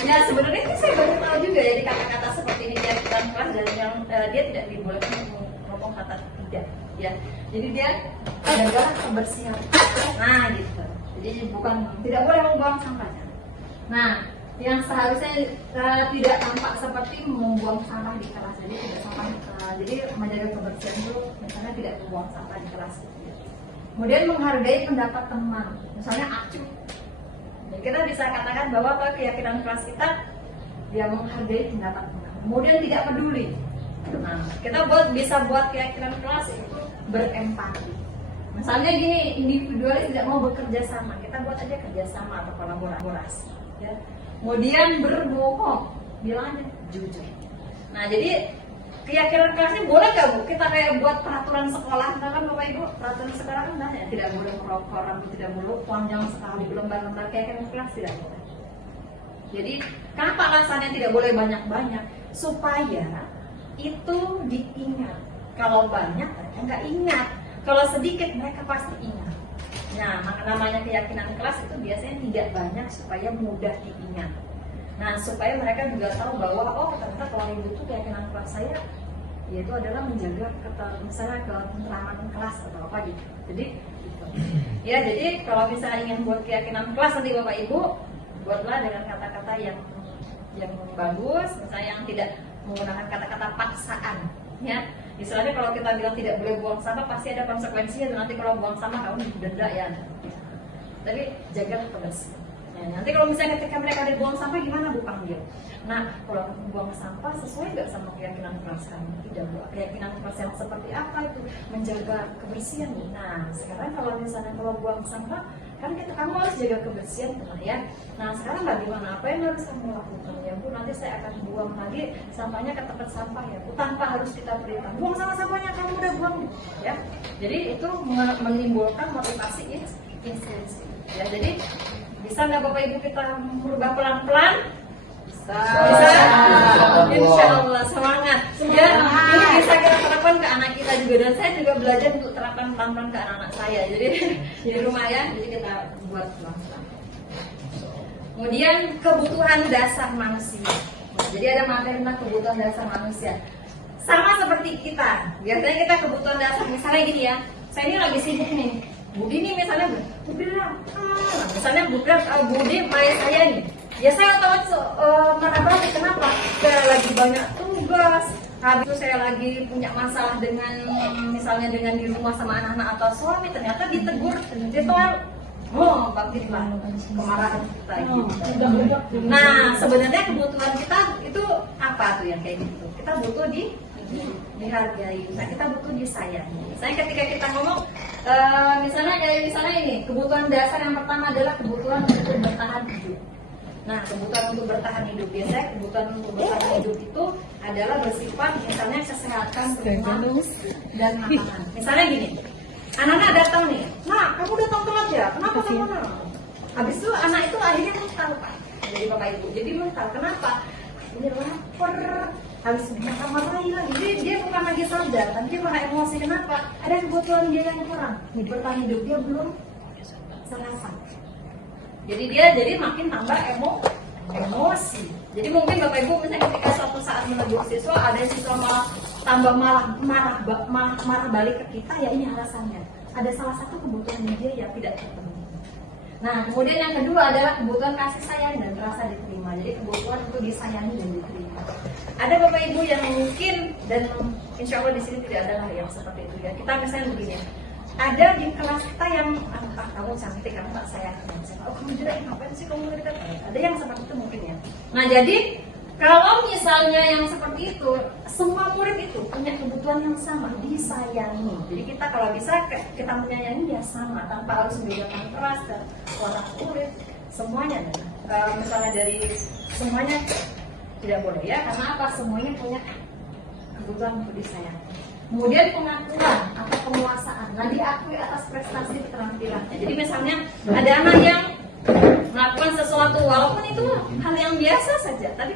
Ya sebenarnya itu saya baru tahu juga ya di kata-kata seperti ini dia kelas dan yang dia tidak dibolehkan ngomong kata tidak. Ya jadi dia jagalah kebersihan. Nah gitu. Jadi bukan tidak boleh membuang sampah. Nah yang seharusnya tidak tampak seperti membuang sampah di kelas. Jadi tidak sampah. Jadi menjaga kebersihan itu misalnya tidak membuang sampah di kelas. Kemudian menghargai pendapat teman, misalnya acuh. Jadi kita bisa katakan bahwa keyakinan kelas kita dia menghargai pendapat teman. Kemudian tidak peduli. Nah, kita bisa buat keyakinan kelas itu berempati. Misalnya gini, individualis tidak mau bekerja sama, kita buat aja kerjasama atau kolaborasi. Ya. Kemudian berbohong, bilang aja jujur. Nah jadi keyakinan kelasnya boleh nggak Bu? Kita kayak buat peraturan sekolah, kan Bapak Ibu, peraturan sekolah kan banyak, tidak boleh merokok, rambut tidak boleh panjang sekali, lembar-lembar keyakinan kelas tidak boleh. Jadi kenapa alasannya tidak boleh banyak-banyak? Supaya itu diingat. Kalau banyak mereka nggak ingat, kalau sedikit mereka pasti ingat. Nah namanya keyakinan kelas itu biasanya tidak banyak supaya mudah diingat. Nah supaya mereka juga tahu bahwa oh ternyata kalau ibu itu keyakinan kelas saya yaitu adalah menjaga misalnya ketentraman kelas atau apa gitu. Jadi gitu. Ya jadi kalau misalnya ingin buat keyakinan kelas nanti Bapak Ibu buatlah dengan kata-kata yang bagus, misalnya yang tidak menggunakan kata-kata paksaan. Ya istilahnya kalau kita bilang tidak boleh buang sampah pasti ada konsekuensinya dan nanti kalau buang sampah kamu didenda ya. Tapi jaga kebersihan. Nanti kalau misalnya ketika mereka ada buang sampah gimana Bu panggil? Nah kalau buang sampah sesuai nggak sama keyakinan kelas kamu? Tidak Bu. Keyakinan kelas yang seperti apa itu? Menjaga kebersihan Bu. Nah sekarang kalau misalnya kalau buang sampah kan kamu harus jaga kebersihan teman ya. Nah sekarang bagaimana, apa yang harus kamu lakukan ya Bu? Nanti saya akan buang lagi sampahnya ke tempat sampah ya Bu, tanpa harus kita perintah buang sama sampahnya, kamu udah buang ya. Jadi itu menimbulkan motivasi instinktif ya. Jadi bisa nggak Bapak Ibu kita merubah pelan-pelan? Bisa. Insya Allah, semangat. Ya, ini bisa kita terapkan ke anak kita juga, dan saya juga belajar untuk terapkan pelan-pelan ke anak-anak saya. Jadi di rumah ya, jadi kita buat pelan-pelan. Kemudian kebutuhan dasar manusia. Jadi ada materi tentang kebutuhan dasar manusia. Sama seperti kita. Biasanya kita kebutuhan dasar, misalnya gini ya. Saya ini lagi sibuk nih. Budi nih misalnya, Budi bilang, misalnya Budi main saya nih. Ya saya otomatis marah balik. Kenapa? Saya lagi banyak tugas. Habis itu saya lagi punya masalah dengan misalnya dengan di rumah sama anak-anak atau suami, ternyata ditegur, ditolak. Oh, bangkitlah kemarahan kita gitu. Nah, sebenarnya kebutuhan kita itu apa tuh yang kayak gitu? Kita butuh dihargai, nah, kita butuh disayangi. Misalnya ketika kita ngomong, misalnya ini, kebutuhan dasar yang pertama adalah kebutuhan untuk bertahan hidup. Nah, kebutuhan untuk bertahan hidup, biasanya kebutuhan untuk bertahan hidup itu adalah bersifat misalnya kesehatan, rumah, dan makanan. Misalnya gini, anak-anak datang nih, nah kamu datang telat ya, kenapa kamu datang? Habis itu anak itu akhirnya mental, jadi Bapak Ibu, jadi mental. Kenapa? Ini lapar, habis marah-marahin lagi. Jadi dia bukan lagi sadar, tapi dia malah emosi. Kenapa? Ada kebutuhan dia yang kurang, bertahan hidup dia belum selesai. Jadi dia makin tambah emosi. Jadi mungkin Bapak Ibu misalnya ketika suatu saat menegur siswa, ada siswa malah tambah marah balik ke kita, ya ini alasannya. Ada salah satu kebutuhan dia yang tidak terpenuhi. Nah, kemudian yang kedua adalah kebutuhan kasih sayang dan rasa diterima. Jadi kebutuhan untuk disayangi dan diterima. Ada Bapak Ibu yang mungkin, dan insya Allah di sini tidak ada lah yang seperti itu ya. Kita misalnya begini, ada di kelas kita yang kamu cantik, kamu tak sayang, oh kamu juga ngapain sih kamu dekat? Ada yang seperti itu mungkin ya. Nah jadi kalau misalnya yang seperti itu, semua murid itu punya kebutuhan yang sama, disayangi. Jadi kita kalau bisa kita menyayangi ya sama, tanpa harus membedakan keras dan warna kulit, semuanya. Misalnya dari semuanya tidak boleh ya, karena apa? Semuanya punya kebutuhan untuk disayangi. Kemudian pengakuan atau penguasaan, nah diakui atas prestasi keterampilannya. Jadi misalnya ada anak yang melakukan sesuatu walaupun itu hal yang biasa saja, tapi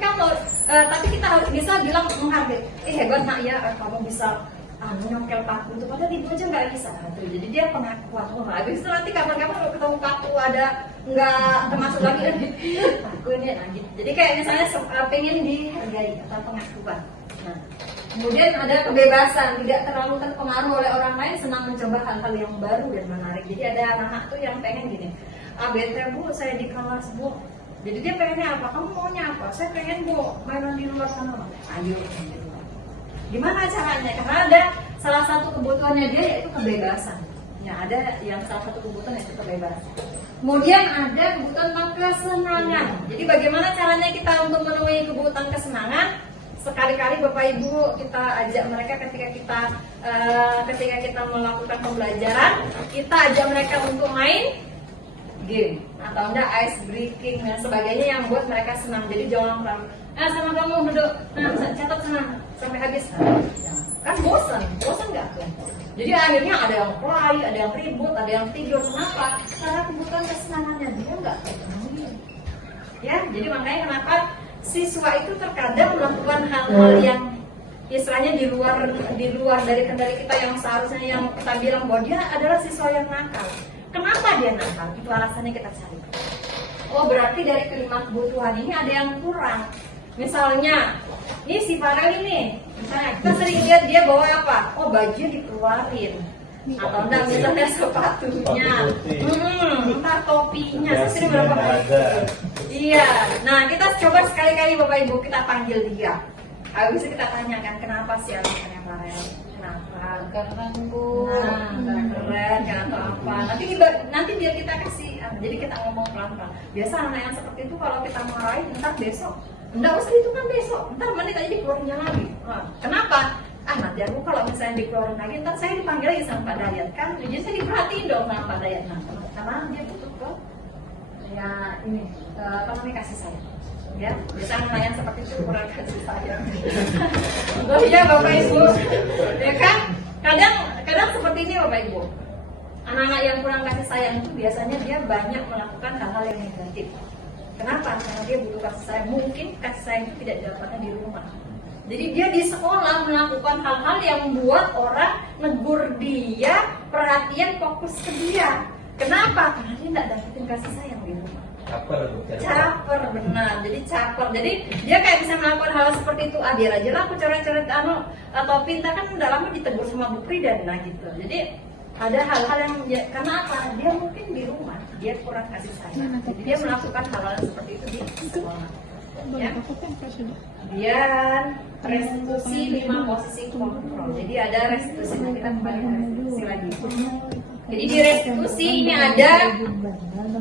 kita harus bisa bilang menghargai. Hebat nak ya, kamu bisa nyongkel paku itu, padahal ibu aja nggak bisa. Jadi dia pengakuan. Habis itu nanti kapan-kapan kalau ketemu paku ada nggak termasuk lagi paku ini. Nah, gitu. Jadi kayak misalnya pengen dihargai atau pengakuan. Nah, kemudian ada kebebasan, tidak terlalu terpengaruh oleh orang lain, senang mencoba hal-hal yang baru dan menarik. Jadi ada anak-anak tuh yang pengen gini, bete Bu, saya di kelas Bu. Jadi dia pengennya apa? Kamu maunya apa? Saya pengen Bu, mainan di luar sana. Ayo. Gimana caranya? Karena ada salah satu kebutuhannya dia yaitu kebebasan. Ya, ada yang salah satu kebutuhan yaitu kebebasan. Kemudian ada kebutuhan tentang kesenangan. Jadi bagaimana caranya kita untuk memenuhi kebutuhan kesenangan? Sekali-kali Bapak Ibu kita ajak mereka ketika kita melakukan pembelajaran, kita ajak mereka untuk main game atau enggak ice breaking dan sebagainya yang buat mereka senang. Jadi jangan terlalu sama kamu duduk, catat sana sampai habis. Kan bosan nggak tuh? Jadi akhirnya ada yang play, ada yang ribut, ada yang tidur. Kenapa? Karena kebutuhan kesenangannya dia nggak terpenuhi. Ya, jadi makanya kenapa siswa itu terkadang melakukan hal-hal yang istilahnya di luar dari kendali kita, yang seharusnya yang kita bilang bahwa dia adalah siswa yang nakal. Kenapa dia nakal? Itu alasannya kita cari. Oh, berarti dari kelima kebutuhan ini ada yang kurang. Misalnya, ini si Farel ini, misalnya kita sering lihat dia bawa apa? Oh, baju dikeluarin. Atau enggak, misalnya sepatunya, entah topinya, saya sering berapa kali. Iya, nah kita coba sekali-kali Bapak Ibu kita panggil dia. Habis itu kita tanyakan kenapa sih alasannya Farel? Kenapa? Keren Bu. Nah, keren, atau apa? Nanti biar kita kasih, jadi kita ngomong pelan-pelan. Biasa anak yang seperti itu kalau kita marahin, ntar besok, enggak usah itu kan besok, ntar menit aja dikeluarinnya lagi. Kenapa? Nanti aku kalau misalnya dikeluarin lagi, ntar saya dipanggil lagi sama Pak Dayat kan, jadi saya diperhatiin dong sama Pak Dayat. Nah, karena dia butuh ini apa namanya kasih sayang. Ya, biasa nelayan seperti itu kurang kasih sayang. Oh iya Bapak Ibu, ya kan? Kadang seperti ini Bapak Ibu. Anak-anak yang kurang kasih sayang itu biasanya dia banyak melakukan hal-hal yang negatif. Kenapa? Karena dia butuh kasih sayang. Mungkin kasih sayang itu tidak didapatnya di rumah. Jadi dia di sekolah melakukan hal-hal yang membuat orang negur dia, perhatian, fokus ke dia. Kenapa? Karena dia tidak dapetin kasih sayang di rumah. Caper, benar. Jadi caper. Jadi dia kayak bisa melakukan hal seperti itu. Biar aja lah aku coret-coret atau pinta kan udah lama ditegur sama Bu Frida nah gitu. Jadi ada hal-hal yang karena apa? Dia mungkin di rumah dia kurang kasih sayang. Jadi dia melakukan hal-hal seperti itu di sekolah. Ya. Kemudian restitusi 5 posisi kontrol. Jadi ada restitusi, kita kembali ke restitusi lagi. Jadi di restitusi ini ada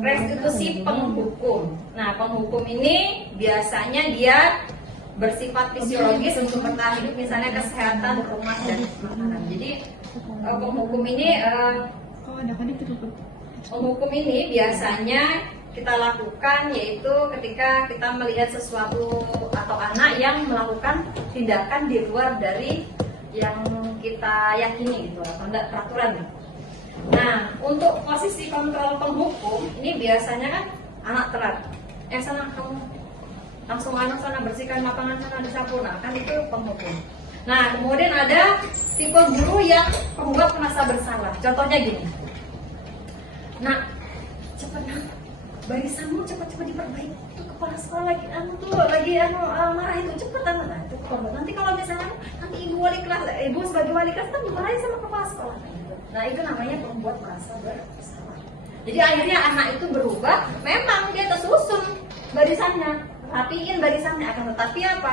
restitusi penghukum. Nah, penghukum ini biasanya dia bersifat fisiologis untuk bertahan hidup, misalnya kesehatan rumah dan makanan. Jadi penghukum ini biasanya kita lakukan yaitu ketika kita melihat sesuatu atau anak yang melakukan tindakan di luar dari yang kita yakini gitu atau enggak peraturan. Nah, untuk posisi kontrol penghukum ini biasanya kan anak telat. Sana kamu langsung sana bersihkan lapangan sana disapu. Nah, kan itu penghukum. Nah, kemudian ada tipe guru yang membuat merasa bersalah. Contohnya gini. Nah, cepat barisanmu cepat-cepat diperbaiki. Itu kepala sekolah lagi marah itu cepat nah itu korban. Nanti kalau misalnya nanti ibu sebagai wali kelas kan dimarahin sama kepala sekolah. Nah, itu namanya membuat merasa bersalah. Jadi akhirnya anak itu berubah, memang dia tersusun barisannya, rapiin barisannya, akan tetapi apa?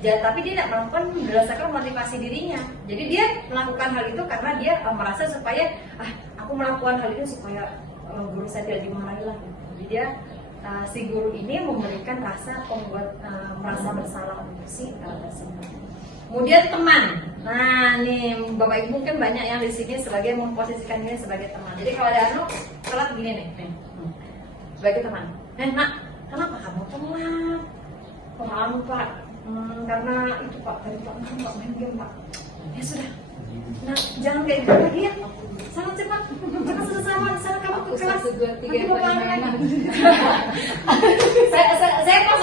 Tapi dia tidak melakukan berdasarkan motivasi dirinya. Jadi dia melakukan hal itu karena dia merasa supaya aku melakukan hal itu supaya guru saya tidak dimarahi lah. Jadi dia si guru ini memberikan rasa merasa bersalah untuk si dosen. Kemudian teman. Nah, nih Bapak Ibu mungkin banyak yang di sini sebagai memposisikan diri sebagai teman. Jadi kalau ada telat begini nih. Sebagai teman. Nak, kenapa kamu telat? Maaf Pak. Karena itu Pak, tadi Pak nggak main game Pak. Ya sudah. Nah, jangan kayak gitu lagi ya. Sangat cepat selesai sana kamu ke kelas 1, 2, 3, 4, 5. Saya pas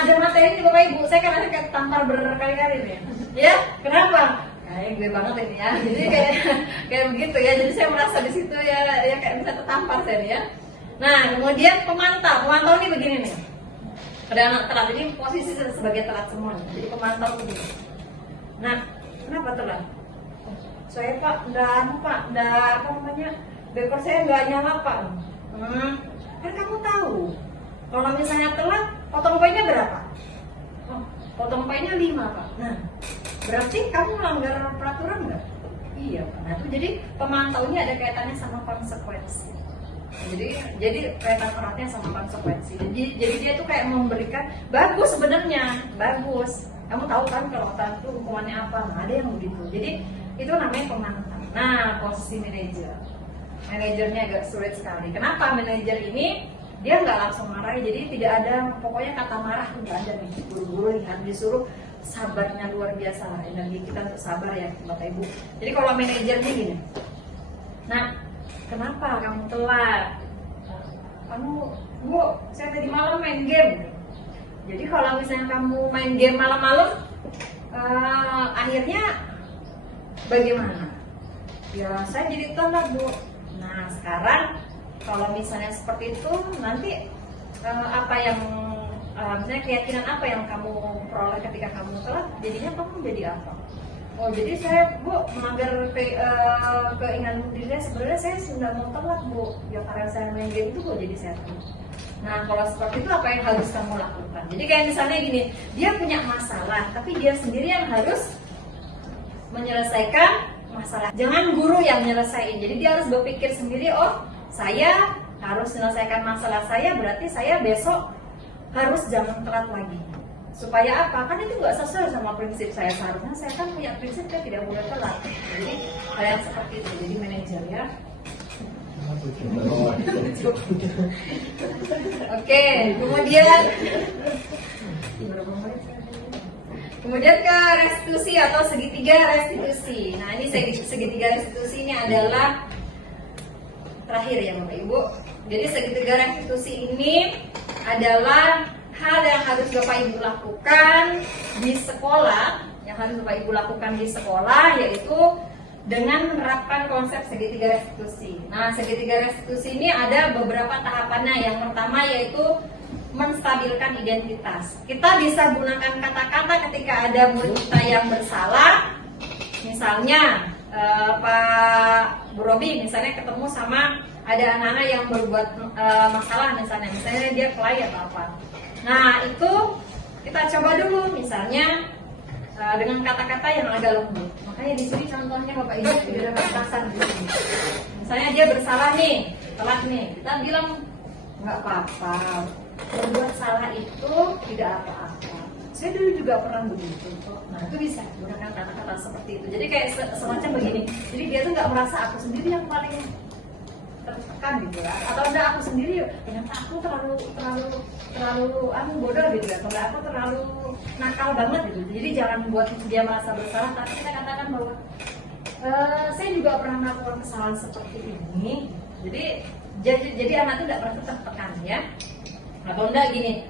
ada materi di Bapak Ibu, saya kan kayak tampar berkali-kali nih. Ya, kenapa? Kayak gue banget ini ya. Jadi kayak begitu ya. Jadi saya merasa di situ ya kayak bisa tertampar saya nih ya. Nah, kemudian pemantau ini begini nih. Ada anak telat, jadi posisi sebagai telat semua. Jadi pemantau begini. Nah, kenapa telat? Saya Pak, beker saya nggak nyala Pak. Kan kamu tahu, kalau misalnya telat, potong poinnya berapa? Potong poinnya 5 Pak. Nah, berarti kamu melanggar peraturan nggak? Iya Pak. Nah, itu jadi pemantau ini ada kaitannya sama konsekuensi. Jadi kaitan eratnya sama konsekuensi. Jadi dia tuh kayak memberikan bagus sebenarnya, bagus. Kamu tahu kan kalau telat itu hukumannya apa? Nah, ada yang begitu. Jadi itu namanya pemantau. Nah, posisi manajernya agak sulit sekali. Kenapa? Manajer ini dia nggak langsung marah, jadi tidak ada pokoknya kata marah nggak ada nih. Buru-buru lihat disuruh sabarnya luar biasa lah, energi kita untuk sabar ya Bapak Ibu. Jadi kalau manajernya gini, nah kenapa kamu telat? Bu, saya tadi malam main game. Jadi kalau misalnya kamu main game malam-malam, akhirnya bagaimana? Ya saya jadi telat Bu. Nah sekarang kalau misalnya seperti itu nanti apa yang misalnya keyakinan apa yang kamu peroleh ketika kamu telat, jadinya kamu jadi apa? Oh jadi saya Bu melanggar keinginan diri saya, sebenarnya saya sudah mau telat Bu. Ya karena saya main game itu Bu jadi saya telat. Nah kalau seperti itu apa yang harus kamu lakukan? Jadi kayak misalnya gini, dia punya masalah tapi dia sendiri yang harus menyelesaikan masalah. Jangan guru yang menyelesaikan. Jadi dia harus berpikir sendiri, oh saya harus menyelesaikan masalah saya, berarti saya besok harus jangan telat lagi. Supaya apa? Kan itu nggak sesuai sama prinsip saya. Seharusnya saya kan punya prinsip saya tidak boleh telat. Jadi hal yang seperti itu. Jadi manajer ya. Oke, kemudian ke restitusi atau segitiga restitusi. Nah, ini segitiga restitusi ini adalah terakhir ya Bapak Ibu. Jadi segitiga restitusi ini adalah hal yang harus Bapak Ibu lakukan di sekolah, yaitu dengan menerapkan konsep segitiga restitusi. Nah, segitiga restitusi ini ada beberapa tahapannya. Yang pertama yaitu menstabilkan identitas. Kita bisa gunakan kata-kata ketika ada murid kita yang bersalah. Misalnya Pak Bu Robi misalnya ketemu sama ada anak-anak yang berbuat masalah, misalnya dia kelai atau apa. Nah, itu kita coba dulu misalnya dengan kata-kata yang agak lembut. Makanya di sini contohnya Bapak Ibu tidak dapat kasar di sini. Misalnya dia bersalah nih, telat nih, kita bilang nggak apa-apa. Berbuat salah itu tidak apa-apa. Saya dulu juga pernah begitu kok. Nah, itu bisa gunakan kata-kata seperti itu. Jadi kayak semacam begini. Jadi dia tuh nggak merasa aku sendiri yang paling tertekan gitu ya. Atau enggak aku sendiri, ternyata aku terlalu bodoh gitu ya. Atau aku terlalu nakal banget gitu. Jadi jangan buat dia merasa bersalah. Tapi kita katakan bahwa saya juga pernah melakukan kesalahan seperti ini. Jadi anak itu tidak merasa tertekan ya. Atau enggak gini,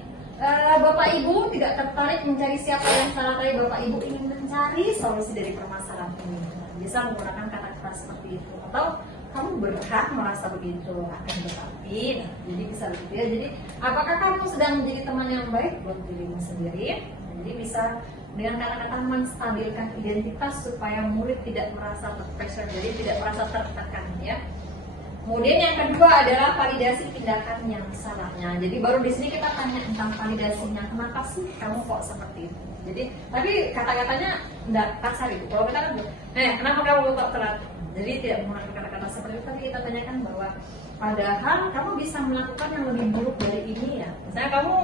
Bapak Ibu tidak tertarik mencari siapa yang salah, tapi Bapak Ibu ingin mencari solusi dari permasalahan ini. Bisa menggunakan kata-kata seperti itu. Atau kamu berhak merasa begitu, akan tetapi, jadi bisa begitu ya. Jadi apakah kamu sedang menjadi teman yang baik buat dirimu sendiri? Jadi bisa dengan kata-kata menstabilkan identitas supaya murid tidak merasa terpressure, jadi tidak merasa tertekan ya. Kemudian yang kedua adalah validasi tindakan yang salahnya. Jadi baru di sini kita tanya tentang validasinya. Kenapa sih kamu kok seperti itu? Jadi tapi kata-katanya tidak kasar itu. Kalau kita kan, kenapa kamu kok telat? Jadi tidak menggunakan kata-kata seperti itu. Tapi kita tanyakan bahwa padahal kamu bisa melakukan yang lebih buruk dari ini ya. Misalnya kamu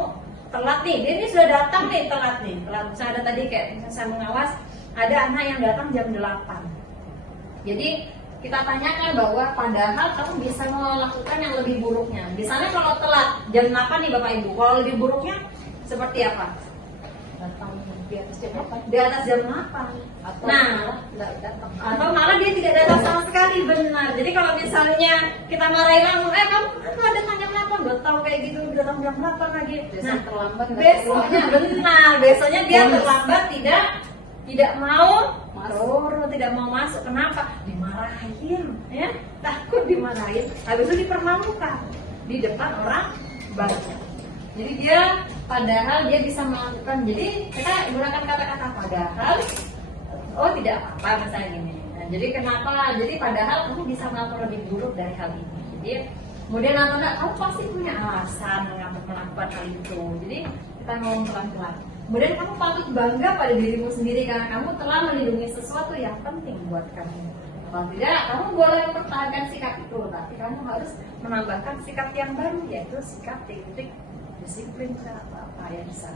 telat nih, dia ini sudah datang nih telat. Misalnya ada tadi kayak misalnya saya mengawas ada anak yang datang jam 8. Jadi kita tanyakan bahwa padahal kamu bisa melakukan yang lebih buruknya. Misalnya kalau telat jam 8 nih Bapak Ibu, kalau lebih buruknya seperti apa? Datang di atas jam 8. Di atas jam 8. Atau malah dia tidak datang sama sekali, benar. Jadi kalau misalnya kita marahin langsung, kamu kan datang jam 8, udah tahu kayak gitu, datang jam 8 lagi. Nah, terlambat. Besoknya benar, besoknya dia terlambat tidak mau tidak mau masuk. Kenapa? Dimarahin ya, takut dimarahin, habis itu dipermalukan di depan orang banyak. Jadi dia padahal dia bisa melakukan, jadi kita gunakan kata-kata padahal, tidak apa-apa misalnya gini. Nah, jadi kenapa? Jadi padahal kamu bisa melakukan lebih buruk dari hal ini. Jadi kemudian kamu pasti punya alasan mengapa melakukan hal itu. Jadi kita ngomong pelan-pelan. Kemudian kamu patut bangga pada dirimu sendiri karena kamu telah melindungi sesuatu yang penting buat kamu. Kalau tidak, kamu boleh mempertahankan sikap itu, tapi kamu harus menambahkan sikap yang baru, yaitu sikap titik disiplin atau apa yang bisa.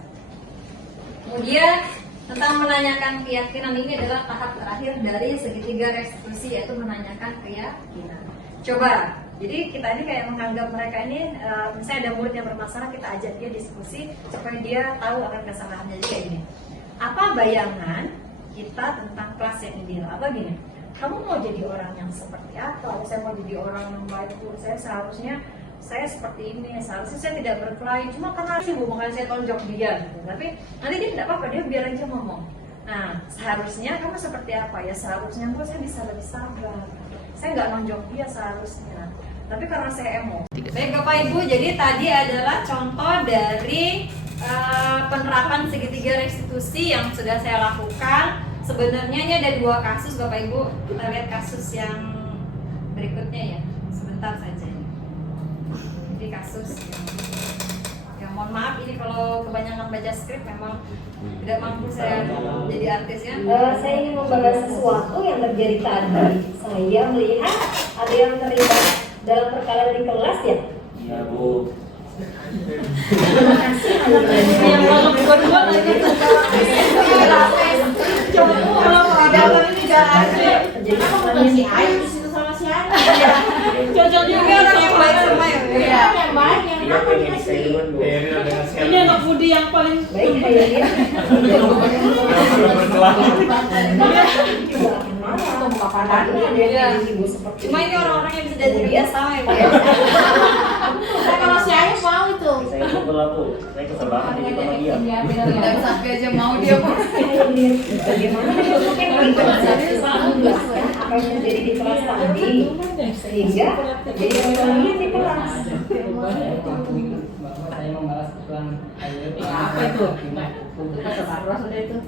Kemudian tentang menanyakan keyakinan, ini adalah tahap terakhir dari segitiga restitusi, yaitu menanyakan keyakinan. Coba. Jadi kita ini kayak menganggap mereka ini, misalnya ada murid yang bermasalah, kita ajak dia diskusi supaya dia tahu akan kesalahannya. Jadi kayak gini, apa bayangan kita tentang kelas yang ideal? Atau gini, kamu mau jadi orang yang seperti apa? Saya mau jadi orang yang baik, saya seperti ini, seharusnya saya tidak berkelahi, cuma karena sih hubungan saya tonjok dia gitu. Tapi nanti dia tidak apa-apa, dia biar aja ngomong. Nah, seharusnya kamu seperti apa ya? Seharusnya saya bisa lebih sabar, saya nggak nonjok dia seharusnya, tapi karena saya emosi. Baik Bapak Ibu, jadi tadi adalah contoh dari penerapan segitiga restitusi yang sudah saya lakukan. Sebenarnya ini ada 2 kasus Bapak Ibu. Kita lihat kasus yang berikutnya ya, sebentar saja. Jadi kasus yang mohon maaf ini kalau kebanyakan baca skrip memang tidak mampu saya jadi artis ya. Saya ingin membahas sesuatu yang terjadi tadi. Saya melihat ada yang terlibat dalam perkara di kelas ya. Iya Bu. Terima kasih yang malam berdua lagi. Kalau ada ini jangan. Jadi kamu si Ayu di situ sama si Ana. Cocok juga orang yang baik sama ya. Yang baik yang apa dia sih? yang paling Baik, Hairil. Cuma ini orang-orang yang bisa diajak Kemudian sama ya, Pak. ya. kalau si Ayu mau itu. Saya pukul aku, saya kesel banget ini sama dia. Dan sampai aja mau dia, Pak. Bagaimana mungkin bisa menjelaskan apa yang terjadi di kelas tadi sehingga terjadi perkelahian di kelas. Saya membalas pukulan Ayu. Apa itu?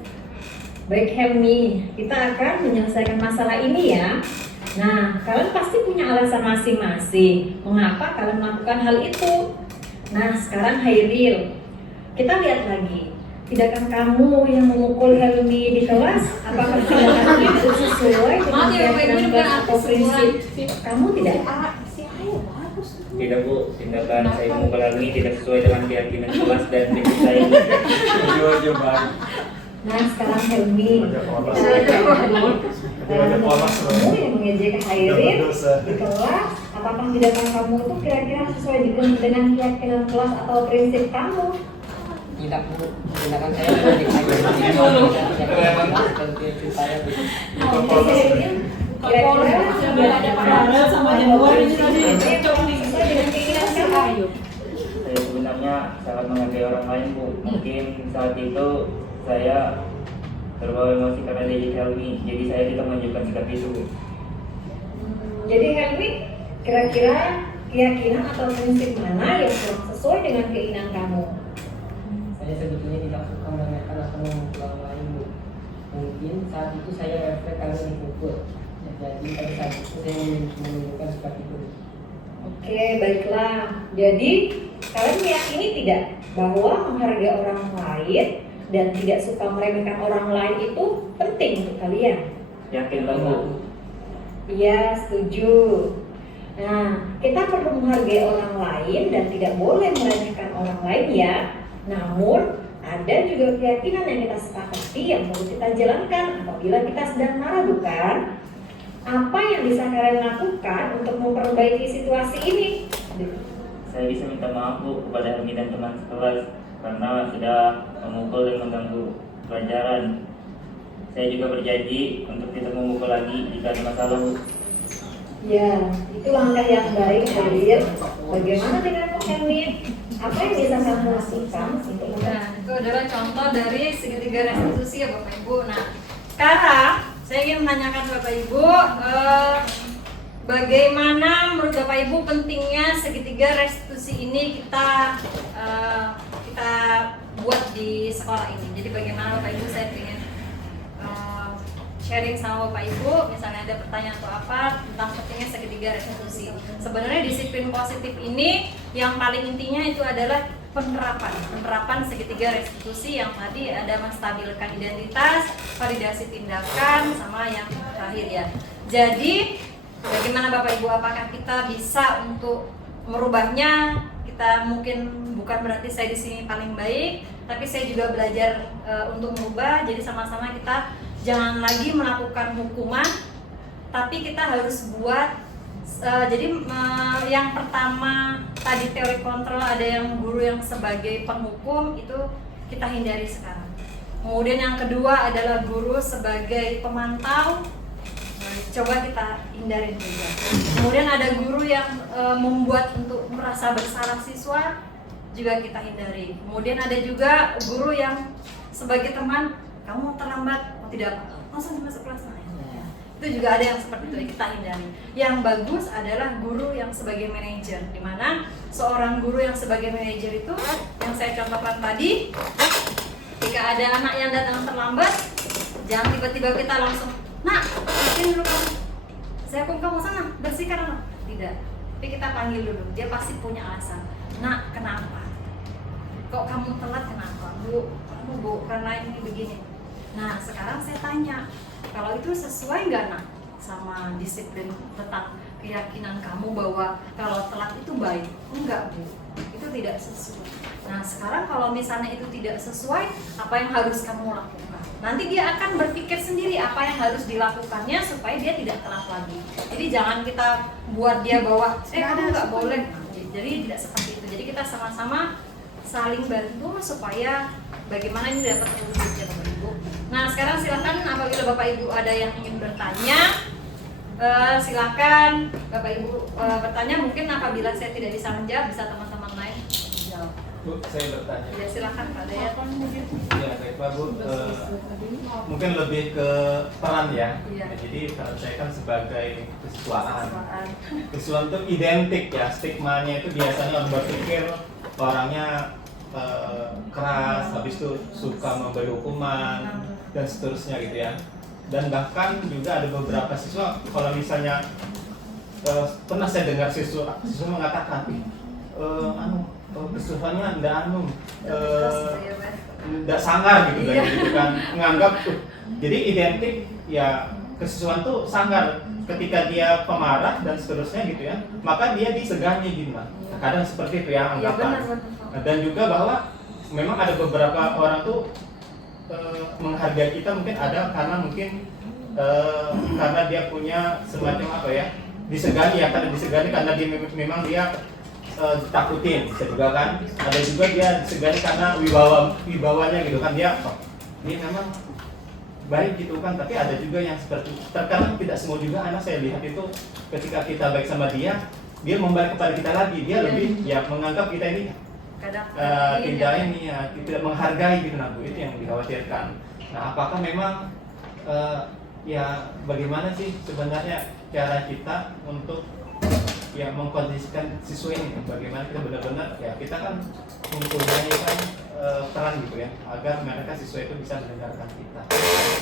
Baik Helmi, kita akan menyelesaikan masalah ini ya. Nah, kalian pasti punya alasan masing-masing mengapa kalian melakukan hal itu. Nah, sekarang Hairil, kita lihat lagi. Tidakkah kamu yang memukul Helmi di kelas? Apakah tindakan itu sesuai dengan Maaf ya, Bapak Ibu, keyakinan ini kelas bukan atau prinsip kamu tidak? Tidak Bu, tindakan saya memukul Helmi tidak sesuai dengan keyakinan kelas dan prinsip saya. Nah, sekarang Helmi, Polos. kamu yang mengejek Hairil di kelas, apakah tindakan kamu itu kira-kira sesuai dengan keyakinan kelas atau prinsip kamu? Tidak Bu, tindakan saya lebih saya Kira-kira sama Januar ini tadi. sesuai dengan keinginan kamu. Saya sebenarnya sangat menghargai orang lain Bu. Mungkin saat itu saya terbawa emosi karena diajak Helmi, jadi saya tidak menunjukkan sikap itu Bu. Jadi Helmi, kira-kira keyakinan atau prinsip mana yang kurang sesuai dengan keinginan kamu? Saya sebetulnya tidak suka meremehkan atau memukul orang lain Bu. Mungkin saat itu saya refleks karena dipukul. Jadi pada saat itu saya menunjukkan sikap itu. Oke, baiklah. Jadi kalian meyakini tidak bahwa menghargai orang lain dan tidak suka meremehkan orang lain itu penting untuk kalian? Yakin lah Bu. Iya, setuju. Nah, kita perlu menghargai orang lain dan tidak boleh meremehkan orang lain ya. Namun, ada juga keyakinan yang kita sepakati yang perlu kita jalankan apabila kita sedang marah, bukan? Apa yang bisa kalian lakukan untuk memperbaiki situasi ini? Saya bisa minta maaf Bu kepada Helmi dan teman sekelas karena sudah memukul dan mengganggu pelajaran. Saya juga berjanji untuk tidak memukul lagi jika ada masalah Bu. Ya, itu langkah yang baik, Hairil. Bagaimana dengan Helmi? Apa yang bisa kamu lakukan untuk Nah, itu adalah contoh dari segitiga restitusi ya Bapak Ibu. Nah, sekarang saya ingin menanyakan Bapak Ibu, bagaimana menurut Bapak Ibu pentingnya segitiga restitusi ini kita buat di sekolah ini. Jadi bagaimana Bapak Ibu, saya ingin sharing sama Bapak Ibu, misalnya ada pertanyaan atau apa tentang pentingnya segitiga restitusi. Sebenarnya disiplin positif ini yang paling intinya itu adalah penerapan segitiga restitusi yang tadi ada menstabilkan identitas, validasi tindakan, sama yang terakhir ya. Jadi bagaimana Bapak Ibu, apakah kita bisa untuk merubahnya? Kita mungkin bukan berarti saya di sini paling baik, tapi saya juga belajar untuk merubah. Jadi sama-sama kita jangan lagi melakukan hukuman, tapi kita harus buat yang pertama tadi teori kontrol, ada yang guru yang sebagai penghukum, itu kita hindari sekarang. Kemudian yang kedua adalah guru sebagai pemantau, coba kita hindari juga. Kemudian ada guru yang membuat untuk merasa bersalah siswa, juga kita hindari. Kemudian ada juga guru yang sebagai teman, kamu terlambat, tidak apa, langsung masuk kelas lain. Itu juga ada yang seperti itu, kita hindari. Yang bagus adalah guru yang sebagai manajer, di mana seorang guru yang sebagai manajer itu yang saya contohkan tadi, ketika ada anak yang datang terlambat, jangan tiba-tiba kita langsung, nak, sini dulu kamu, saya hukum kamu sana, bersihkan anak. Tidak, tapi kita panggil dulu, dia pasti punya alasan. Nak, kenapa? Kok kamu telat, kenapa? Bu, karena ini begini. Nah, sekarang saya tanya, kalau itu sesuai nggak nak sama disiplin tentang keyakinan kamu bahwa kalau telat itu baik? Enggak Bu, itu tidak sesuai. Nah sekarang kalau misalnya itu tidak sesuai, apa yang harus kamu lakukan? Nanti dia akan berpikir sendiri apa yang harus dilakukannya supaya dia tidak telat lagi. Jadi jangan kita buat dia bahwa kamu nggak boleh. Jadi tidak seperti itu. Jadi kita sama-sama saling bantu supaya bagaimana ini dapat terwujud ya Bapak Ibu. Nah sekarang silakan apabila Bapak Ibu ada yang ingin bertanya, silakan Bapak Ibu bertanya. Mungkin apabila saya tidak bisa menjawab, bisa teman-teman lain jawab. Bu, saya bertanya. Ya silakan Pak Dayat. Ya, baik Pak Bu. Mungkin lebih ke peran ya. Iya. Jadi peran saya kan sebagai kesiswaan. Siswaan. Kesiswaan itu identik ya, stigmanya itu biasanya orang berpikir orangnya keras, habis itu suka memberi hukuman dan seterusnya gitu ya. Dan bahkan juga ada beberapa siswa kalau misalnya pernah saya dengar siswa mengatakan, kesiswanya ndak sangar gitu kan, gitu kan, menganggap jadi identik ya kesiswaan tuh sangar ketika dia pemarah dan seterusnya gitu ya, maka dia disegani gitu lah. Kadang seperti itu ya anggapan. Dan juga bahwa memang ada beberapa orang tuh menghargai kita mungkin ada karena mungkin karena dia punya semacam apa ya, disegani ya, karena disegani karena dia memang dia ditakutin, bisa juga kan. Ada juga dia disegani karena wibawanya gitu kan, dia memang baik gitu kan. Tapi ada juga yang seperti terkadang tidak semua juga anak saya lihat itu ketika kita baik sama dia membaik kepada kita lagi, dia lebih ya menganggap kita ini tidak ini ya, tidak menghargai gitu. Nah Bu, itu yang dikhawatirkan. Nah apakah memang ya bagaimana sih sebenarnya cara kita untuk ya mengkondisikan siswa ini, bagaimana kita benar-benar ya kita kan mempunyai kan peran gitu ya agar mereka siswa itu bisa mendengarkan kita.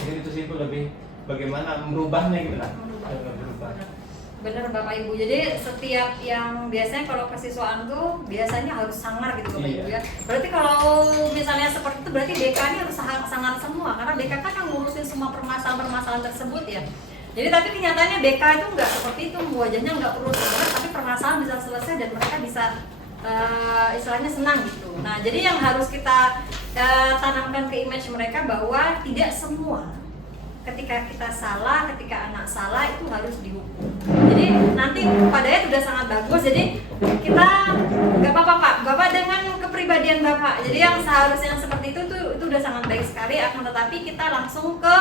Jadi itu sih Bu, lebih bagaimana merubahnya gitu lah. Berubah. Bener Bapak Ibu, jadi setiap yang biasanya kalau kesiswaan tuh biasanya harus sangar gitu Bapak Ibu ya. Berarti kalau misalnya seperti itu berarti DK ini harus sangar semua, karena DK kan yang ngurusin semua permasalahan-permasalahan tersebut ya. Jadi tapi kenyataannya BK itu nggak seperti itu, wajahnya nggak perlu sangar, tapi permasalahan bisa selesai dan mereka bisa istilahnya senang gitu. Nah jadi yang harus kita tanamkan ke image mereka bahwa tidak semua ketika kita salah, ketika anak salah itu harus dihukum. Jadi nanti Pak Dayat sudah sangat bagus. Jadi kita nggak apa-apa Pak, Bapak dengan kepribadian Bapak. Jadi yang seharusnya seperti itu udah sangat baik sekali. Akan tetapi kita langsung ke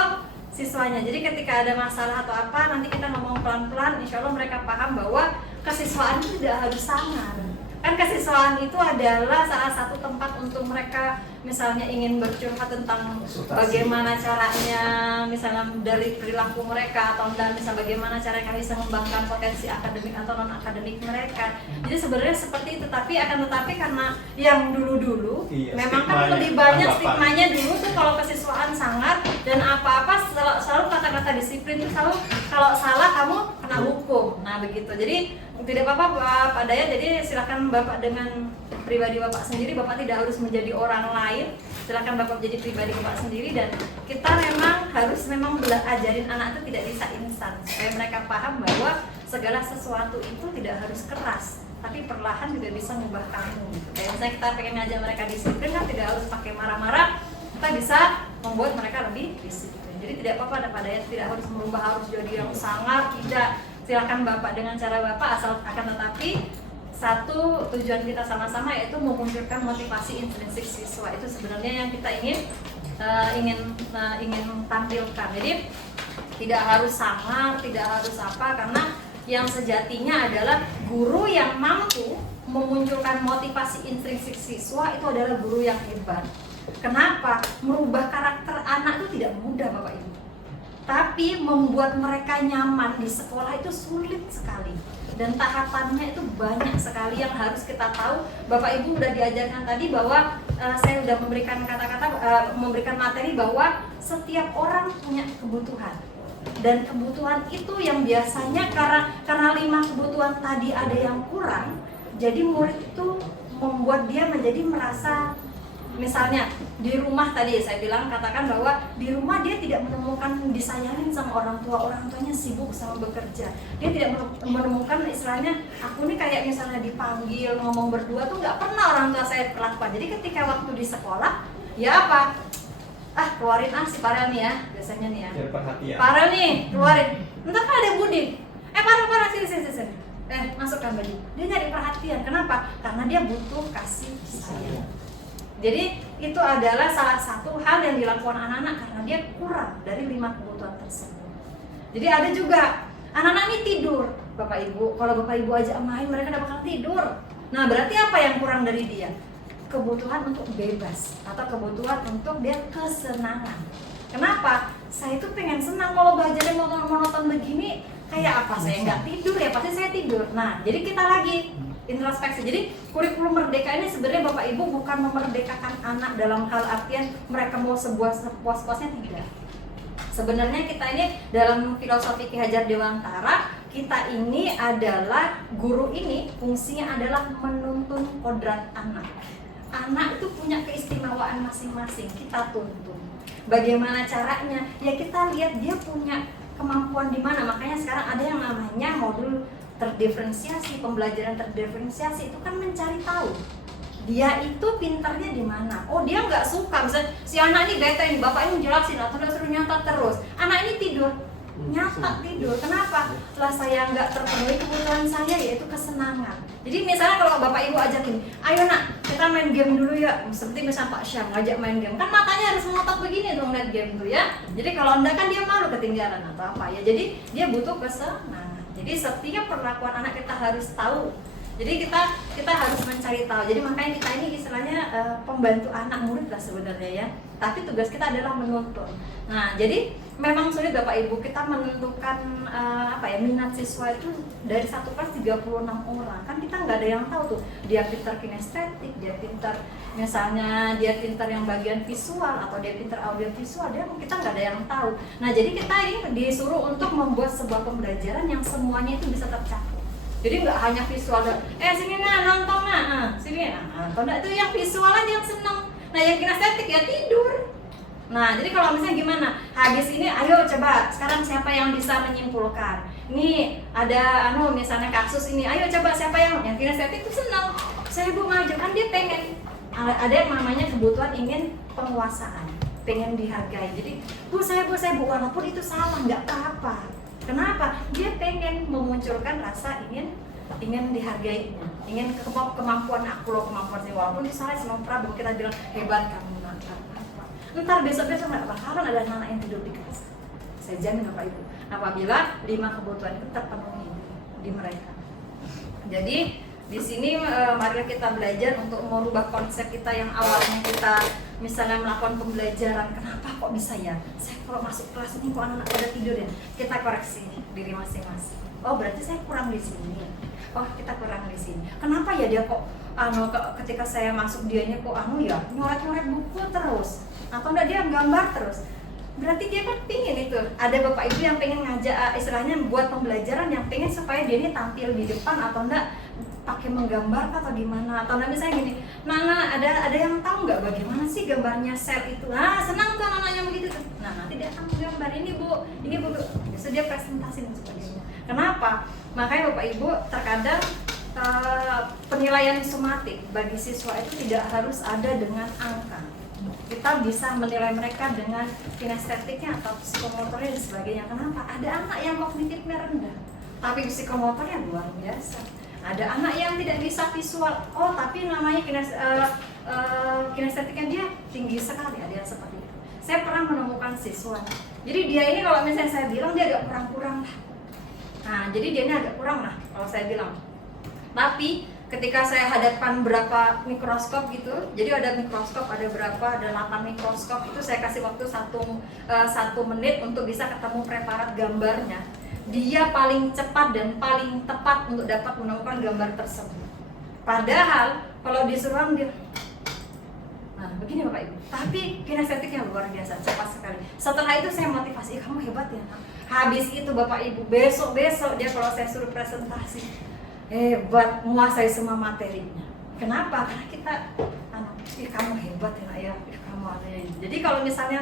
siswanya. Jadi ketika ada masalah atau apa, nanti kita ngomong pelan-pelan. Insya Allah mereka paham bahwa kesiswaan itu tidak harus sangar. Kan kesiswaan itu adalah salah satu tempat untuk mereka misalnya ingin bercurhat tentang bagaimana caranya, misalnya dari perilaku mereka atau misalnya bagaimana caranya bisa mengembangkan potensi akademik atau non akademik mereka. Jadi sebenarnya seperti itu, tapi akan tetapi karena yang dulu-dulu memang kan lebih banyak stigmanya dulu tuh kalau kesiswaan sangar dan apa-apa selalu kata-kata disiplin tuh selalu kalau salah kamu kena hukum. Nah begitu. Jadi tidak apa-apa Pak Dayat, jadi silakan Bapak dengan pribadi Bapak sendiri, Bapak tidak harus menjadi orang lain. Silakan Bapak menjadi pribadi Bapak sendiri, dan kita memang harus ajarin anak itu tidak bisa instan supaya mereka paham bahwa segala sesuatu itu tidak harus keras, tapi perlahan juga bisa mengubah kamu gitu. Kayak misalnya kita pengen ngajak mereka disiplin kan tidak harus pakai marah-marah, kita bisa membuat mereka lebih disiplin. Jadi tidak apa-apa Pak Dayat, tidak harus merubah harus jadi yang sangar, tidak. Silakan Bapak dengan cara Bapak, asal akan tetapi satu tujuan kita sama-sama yaitu memunculkan motivasi intrinsik siswa. Itu sebenarnya yang kita ingin tampilkan. Jadi tidak harus sangar, tidak harus apa, karena yang sejatinya adalah guru yang mampu memunculkan motivasi intrinsik siswa itu adalah guru yang hebat. Kenapa? Merubah karakter anak itu tidak mudah Bapak Ibu. Tapi membuat mereka nyaman di sekolah itu sulit sekali. Dan tahapannya itu banyak sekali yang harus kita tahu. Bapak Ibu sudah diajarkan tadi bahwa saya sudah memberikan memberikan materi bahwa setiap orang punya kebutuhan. Dan kebutuhan itu yang biasanya karena 5 kebutuhan tadi ada yang kurang, jadi murid itu membuat dia menjadi merasa, misalnya di rumah tadi saya bilang, katakan bahwa di rumah dia tidak menemukan disayangin sama orang tuanya sibuk sama bekerja. Dia tidak menemukan istilahnya, aku nih kayak misalnya dipanggil ngomong berdua tuh nggak pernah orang tua saya perlakukan. Jadi ketika waktu di sekolah, ya apa? Keluarin si Farel nih ya, biasanya nih ya. Farel nih, keluarin. Entar kan ada Budi. Farel sini. Masukkan baju. Dia nyari perhatian. Kenapa? Karena dia butuh kasih sayang. Jadi itu adalah salah satu hal yang dilakukan anak-anak karena dia kurang dari 5 kebutuhan tersebut. Jadi ada juga anak-anak ini tidur, Bapak Ibu. Kalau Bapak Ibu ajak main mereka gak bakal tidur. Nah berarti apa yang kurang dari dia? Kebutuhan untuk bebas atau kebutuhan untuk dia kesenangan. Kenapa? Saya itu pengen senang kalau belajarnya monoton begini. Kayak apa? Saya nggak tidur ya pasti saya tidur. Nah jadi kita lagi introspeksi. Jadi kurikulum merdeka ini sebenarnya Bapak Ibu bukan memerdekakan anak dalam hal artian mereka mau sepuas-puasnya, tidak. Sebenarnya kita ini dalam filosofi Ki Hajar Dewantara, kita ini adalah guru ini fungsinya adalah menuntun kodrat anak. Anak itu punya keistimewaan masing-masing, kita tuntun. Bagaimana caranya? Ya kita lihat dia punya kemampuan di mana. Makanya sekarang ada yang namanya modul terdiferensiasi, pembelajaran terdiferensiasi itu kan mencari tahu dia itu pintarnya di mana. Oh dia nggak suka, misalnya si anak ini bete ini, bapak ini jelasin atau udah suruh nyatat terus, anak ini tidur, nyata tidur. Kenapa? Lah saya nggak terpenuhi kebutuhan saya yaitu kesenangan. Jadi misalnya kalau bapak ibu ajakin, ayo nak kita main game dulu ya, seperti misalnya Pak Syam ngajak main game, kan matanya harus ngotot begini tuh ngeliat game tuh ya. Jadi kalau enggak kan dia malu ketinggalan atau apa ya. Jadi dia butuh kesenangan. Jadi setiap perlakuan anak kita harus tahu. Jadi kita harus mencari tahu. Jadi makanya kita ini istilahnya pembantu anak murid lah sebenarnya ya. Tapi tugas kita adalah menuntun. Nah, jadi memang sulit Bapak Ibu kita menentukan minat siswa itu dari satu kelas 36 orang. Kan kita nggak ada yang tahu tuh dia pintar kinestetik, dia pintar misalnya dia pintar yang bagian visual atau dia pintar audio visual, kita nggak ada yang tahu. Nah, jadi kita ini disuruh untuk membuat sebuah pembelajaran yang semuanya itu bisa tercakup. Jadi nggak hanya visual, sini nah nonton nah, sini nonton, itu yang visual aja yang seneng. Nah yang kinestetik ya tidur. Nah jadi kalau misalnya gimana, habis ini ayo coba sekarang siapa yang bisa menyimpulkan. Ini ada misalnya kasus ini, ayo coba siapa yang kinestetik itu seneng. Saya Bu maju kan dia pengen, ada yang namanya kebutuhan ingin penguasaan, pengen dihargai. Jadi Bu saya walaupun itu salah nggak apa-apa. Kenapa? Dia pengen memunculkan rasa ingin dihargainya, ingin kemampuan aku loh, kemampuan saya. Walaupun misalnya sama Prabu kita bilang hebat kamu, ntar besok-besok nggak bakalan ada anak yang tidur di kelas. Saya jamin Bapak Ibu, apabila 5 kebutuhan itu terpenuhi di mereka. Jadi di sini mari kita belajar untuk merubah konsep kita yang awalnya kita misalnya melakukan pembelajaran, kenapa kok bisa ya? Saya kalau masuk kelas ini kok anak-anak pada tidur ya? Kita koreksi diri masing-masing. Oh berarti saya kurang di sini. Oh kita kurang di sini. Kenapa ya dia kok ketika saya masuk dianya kok nyoret-nyoret buku terus? Atau enggak dia gambar terus? Berarti dia kan pingin itu. Ada Bapak Ibu yang pengen ngajak istilahnya buat pembelajaran yang pengen supaya dia ini tampil di depan atau enggak pakai menggambar atau gimana, atau nanti misalnya gini, Nana ada yang tahu nggak bagaimana sih gambarnya sel itu? Nah senang tuh anak-anaknya begitu tuh. Nah nanti dia akan menggambar ini bu, bisa dia presentasi dan sebagainya. Kenapa? Makanya Bapak Ibu terkadang penilaian somatik bagi siswa itu tidak harus ada dengan angka. Kita bisa menilai mereka dengan kinestetiknya atau psikomotornya dan sebagainya. Kenapa? Ada anak yang kognitifnya rendah, tapi psikomotornya luar biasa. Ada anak yang tidak bisa visual, tapi namanya kinestetiknya dia tinggi sekali, ada yang seperti itu. Saya pernah menemukan siswa, jadi dia ini kalau misalnya saya bilang dia agak kurang-kurang lah. Nah, jadi dia ini agak kurang lah kalau saya bilang. Tapi ketika saya hadapkan berapa mikroskop gitu, jadi ada mikroskop, ada 8 mikroskop, itu saya kasih waktu 1 menit untuk bisa ketemu preparat gambarnya. Dia paling cepat dan paling tepat untuk dapat menemukan gambar tersebut. Padahal kalau disuruh dia, nah begini Bapak Ibu, tapi kinestetiknya luar biasa, cepat sekali. Setelah itu saya motivasi, kamu hebat ya nak. Habis itu Bapak Ibu, besok dia kalau saya suruh presentasi, hebat, menguasai semua materinya. Kenapa? Karena kita, kamu hebat ya nak ya, kamu ada. Jadi kalau misalnya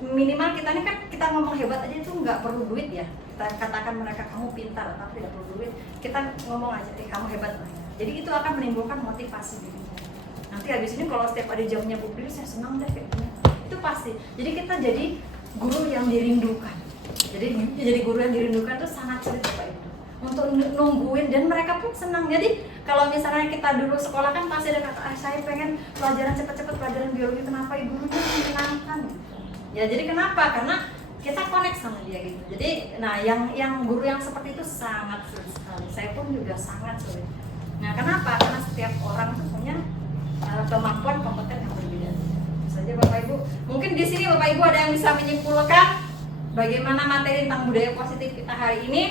minimal kita ini kan kita ngomong hebat aja itu nggak perlu duit ya. Kita katakan mereka kamu pintar tapi tidak perlu duit, kita ngomong aja kamu hebat lah. Jadi itu akan menimbulkan motivasi dirinya. Nanti habis ini kalau setiap ada jamnya Bu Pili saya senang deh kayaknya. Itu pasti. Jadi kita jadi guru yang dirindukan. Jadi guru yang dirindukan itu sangat sulit Bapak Ibu. untuk nungguin, dan mereka pun senang. Jadi kalau misalnya kita dulu sekolah kan pasti ada kata, saya pengen pelajaran cepet-cepet, pelajaran biologi, kenapa gurunya menyenangkan? Ya jadi kenapa? Karena kita connect sama dia gitu. Jadi nah yang guru yang seperti itu sangat sulit sekali. Saya pun juga sangat sulit. Nah kenapa? Karena setiap orang tuh punya kemampuan kompeten yang berbeda. Saja Bapak Ibu, mungkin di sini Bapak Ibu ada yang bisa menyimpulkan bagaimana materi tentang budaya positif kita hari ini.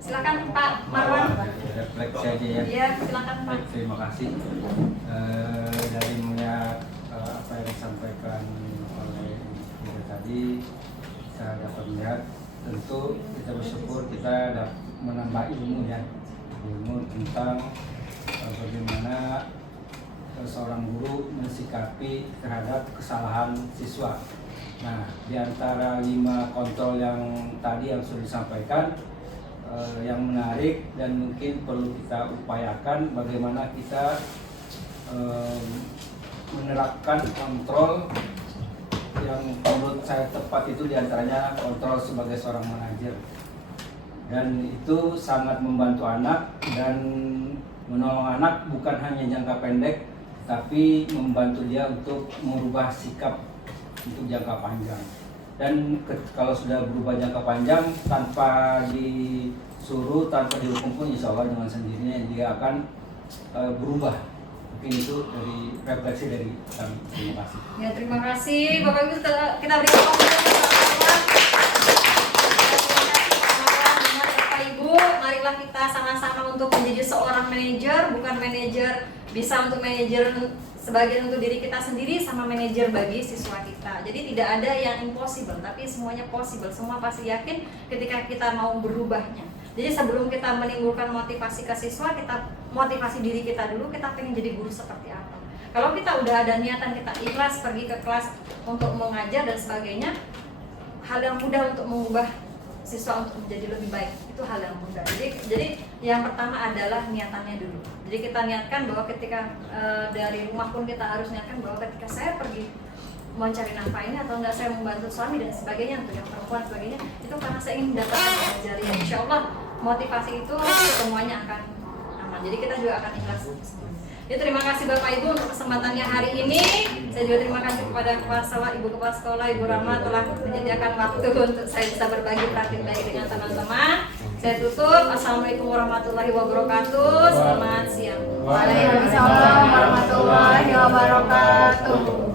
Silakan Pak Marwan. Refleksi aja ya. Iya, silakan Pak. Baik, terima kasih. Dari melihat apa yang disampaikan oleh Ibu tadi, saya dapat melihat tentu kita bersyukur kita dapat menambah ilmu ya, ilmu tentang bagaimana seorang guru mensikapi terhadap kesalahan siswa. Nah, di antara 5 kontrol yang tadi yang sudah disampaikan, yang menarik dan mungkin perlu kita upayakan bagaimana kita menerapkan kontrol yang menurut saya tepat itu diantaranya kontrol sebagai seorang manajer, dan itu sangat membantu anak dan menolong anak bukan hanya jangka pendek tapi membantu dia untuk merubah sikap untuk jangka panjang. Dan kalau sudah berubah jangka panjang tanpa disuruh, tanpa dihukum pun insya Allah dengan sendirinya dia akan berubah. Mungkin itu dari refleksi dari kami. Terima kasih. Ya terima kasih Bapak Ibu, kita berikan Bapak Ibu, marilah kita sama-sama untuk menjadi seorang manajer, bukan manajer bisa untuk manajer sebagian untuk diri kita sendiri, sama manajer bagi siswa kita. Jadi tidak ada yang impossible, tapi semuanya possible. Semua pasti yakin ketika kita mau berubahnya. Jadi sebelum kita menimbulkan motivasi ke siswa, kita motivasi diri kita dulu, kita pengen jadi guru seperti apa. Kalau kita udah ada niatan, kita ikhlas pergi ke kelas untuk mengajar dan sebagainya, hal yang mudah untuk mengubah siswa untuk menjadi lebih baik, itu hal yang mudah. Jadi yang pertama adalah niatannya dulu. Jadi kita niatkan bahwa ketika dari rumah pun kita harus niatkan bahwa ketika saya pergi mencari nafkah ini atau enggak saya membantu suami dan sebagainya, untuk yang perempuan sebagainya, itu karena saya ingin mendapatkan jariah. Insya Allah motivasi itu semuanya akan aman. Jadi kita juga akan ikhlas semuanya. Ya, terima kasih Bapak Ibu untuk kesempatannya hari ini. Saya juga terima kasih kepada Kepala Sekolah, Ibu Kepala Sekolah, Ibu Rama telah menyediakan waktu untuk saya bisa berbagi praktik baik dengan teman-teman. Saya tutup. Assalamualaikum warahmatullahi wabarakatuh. Selamat siang. Waalaikumsalam warahmatullahi wabarakatuh.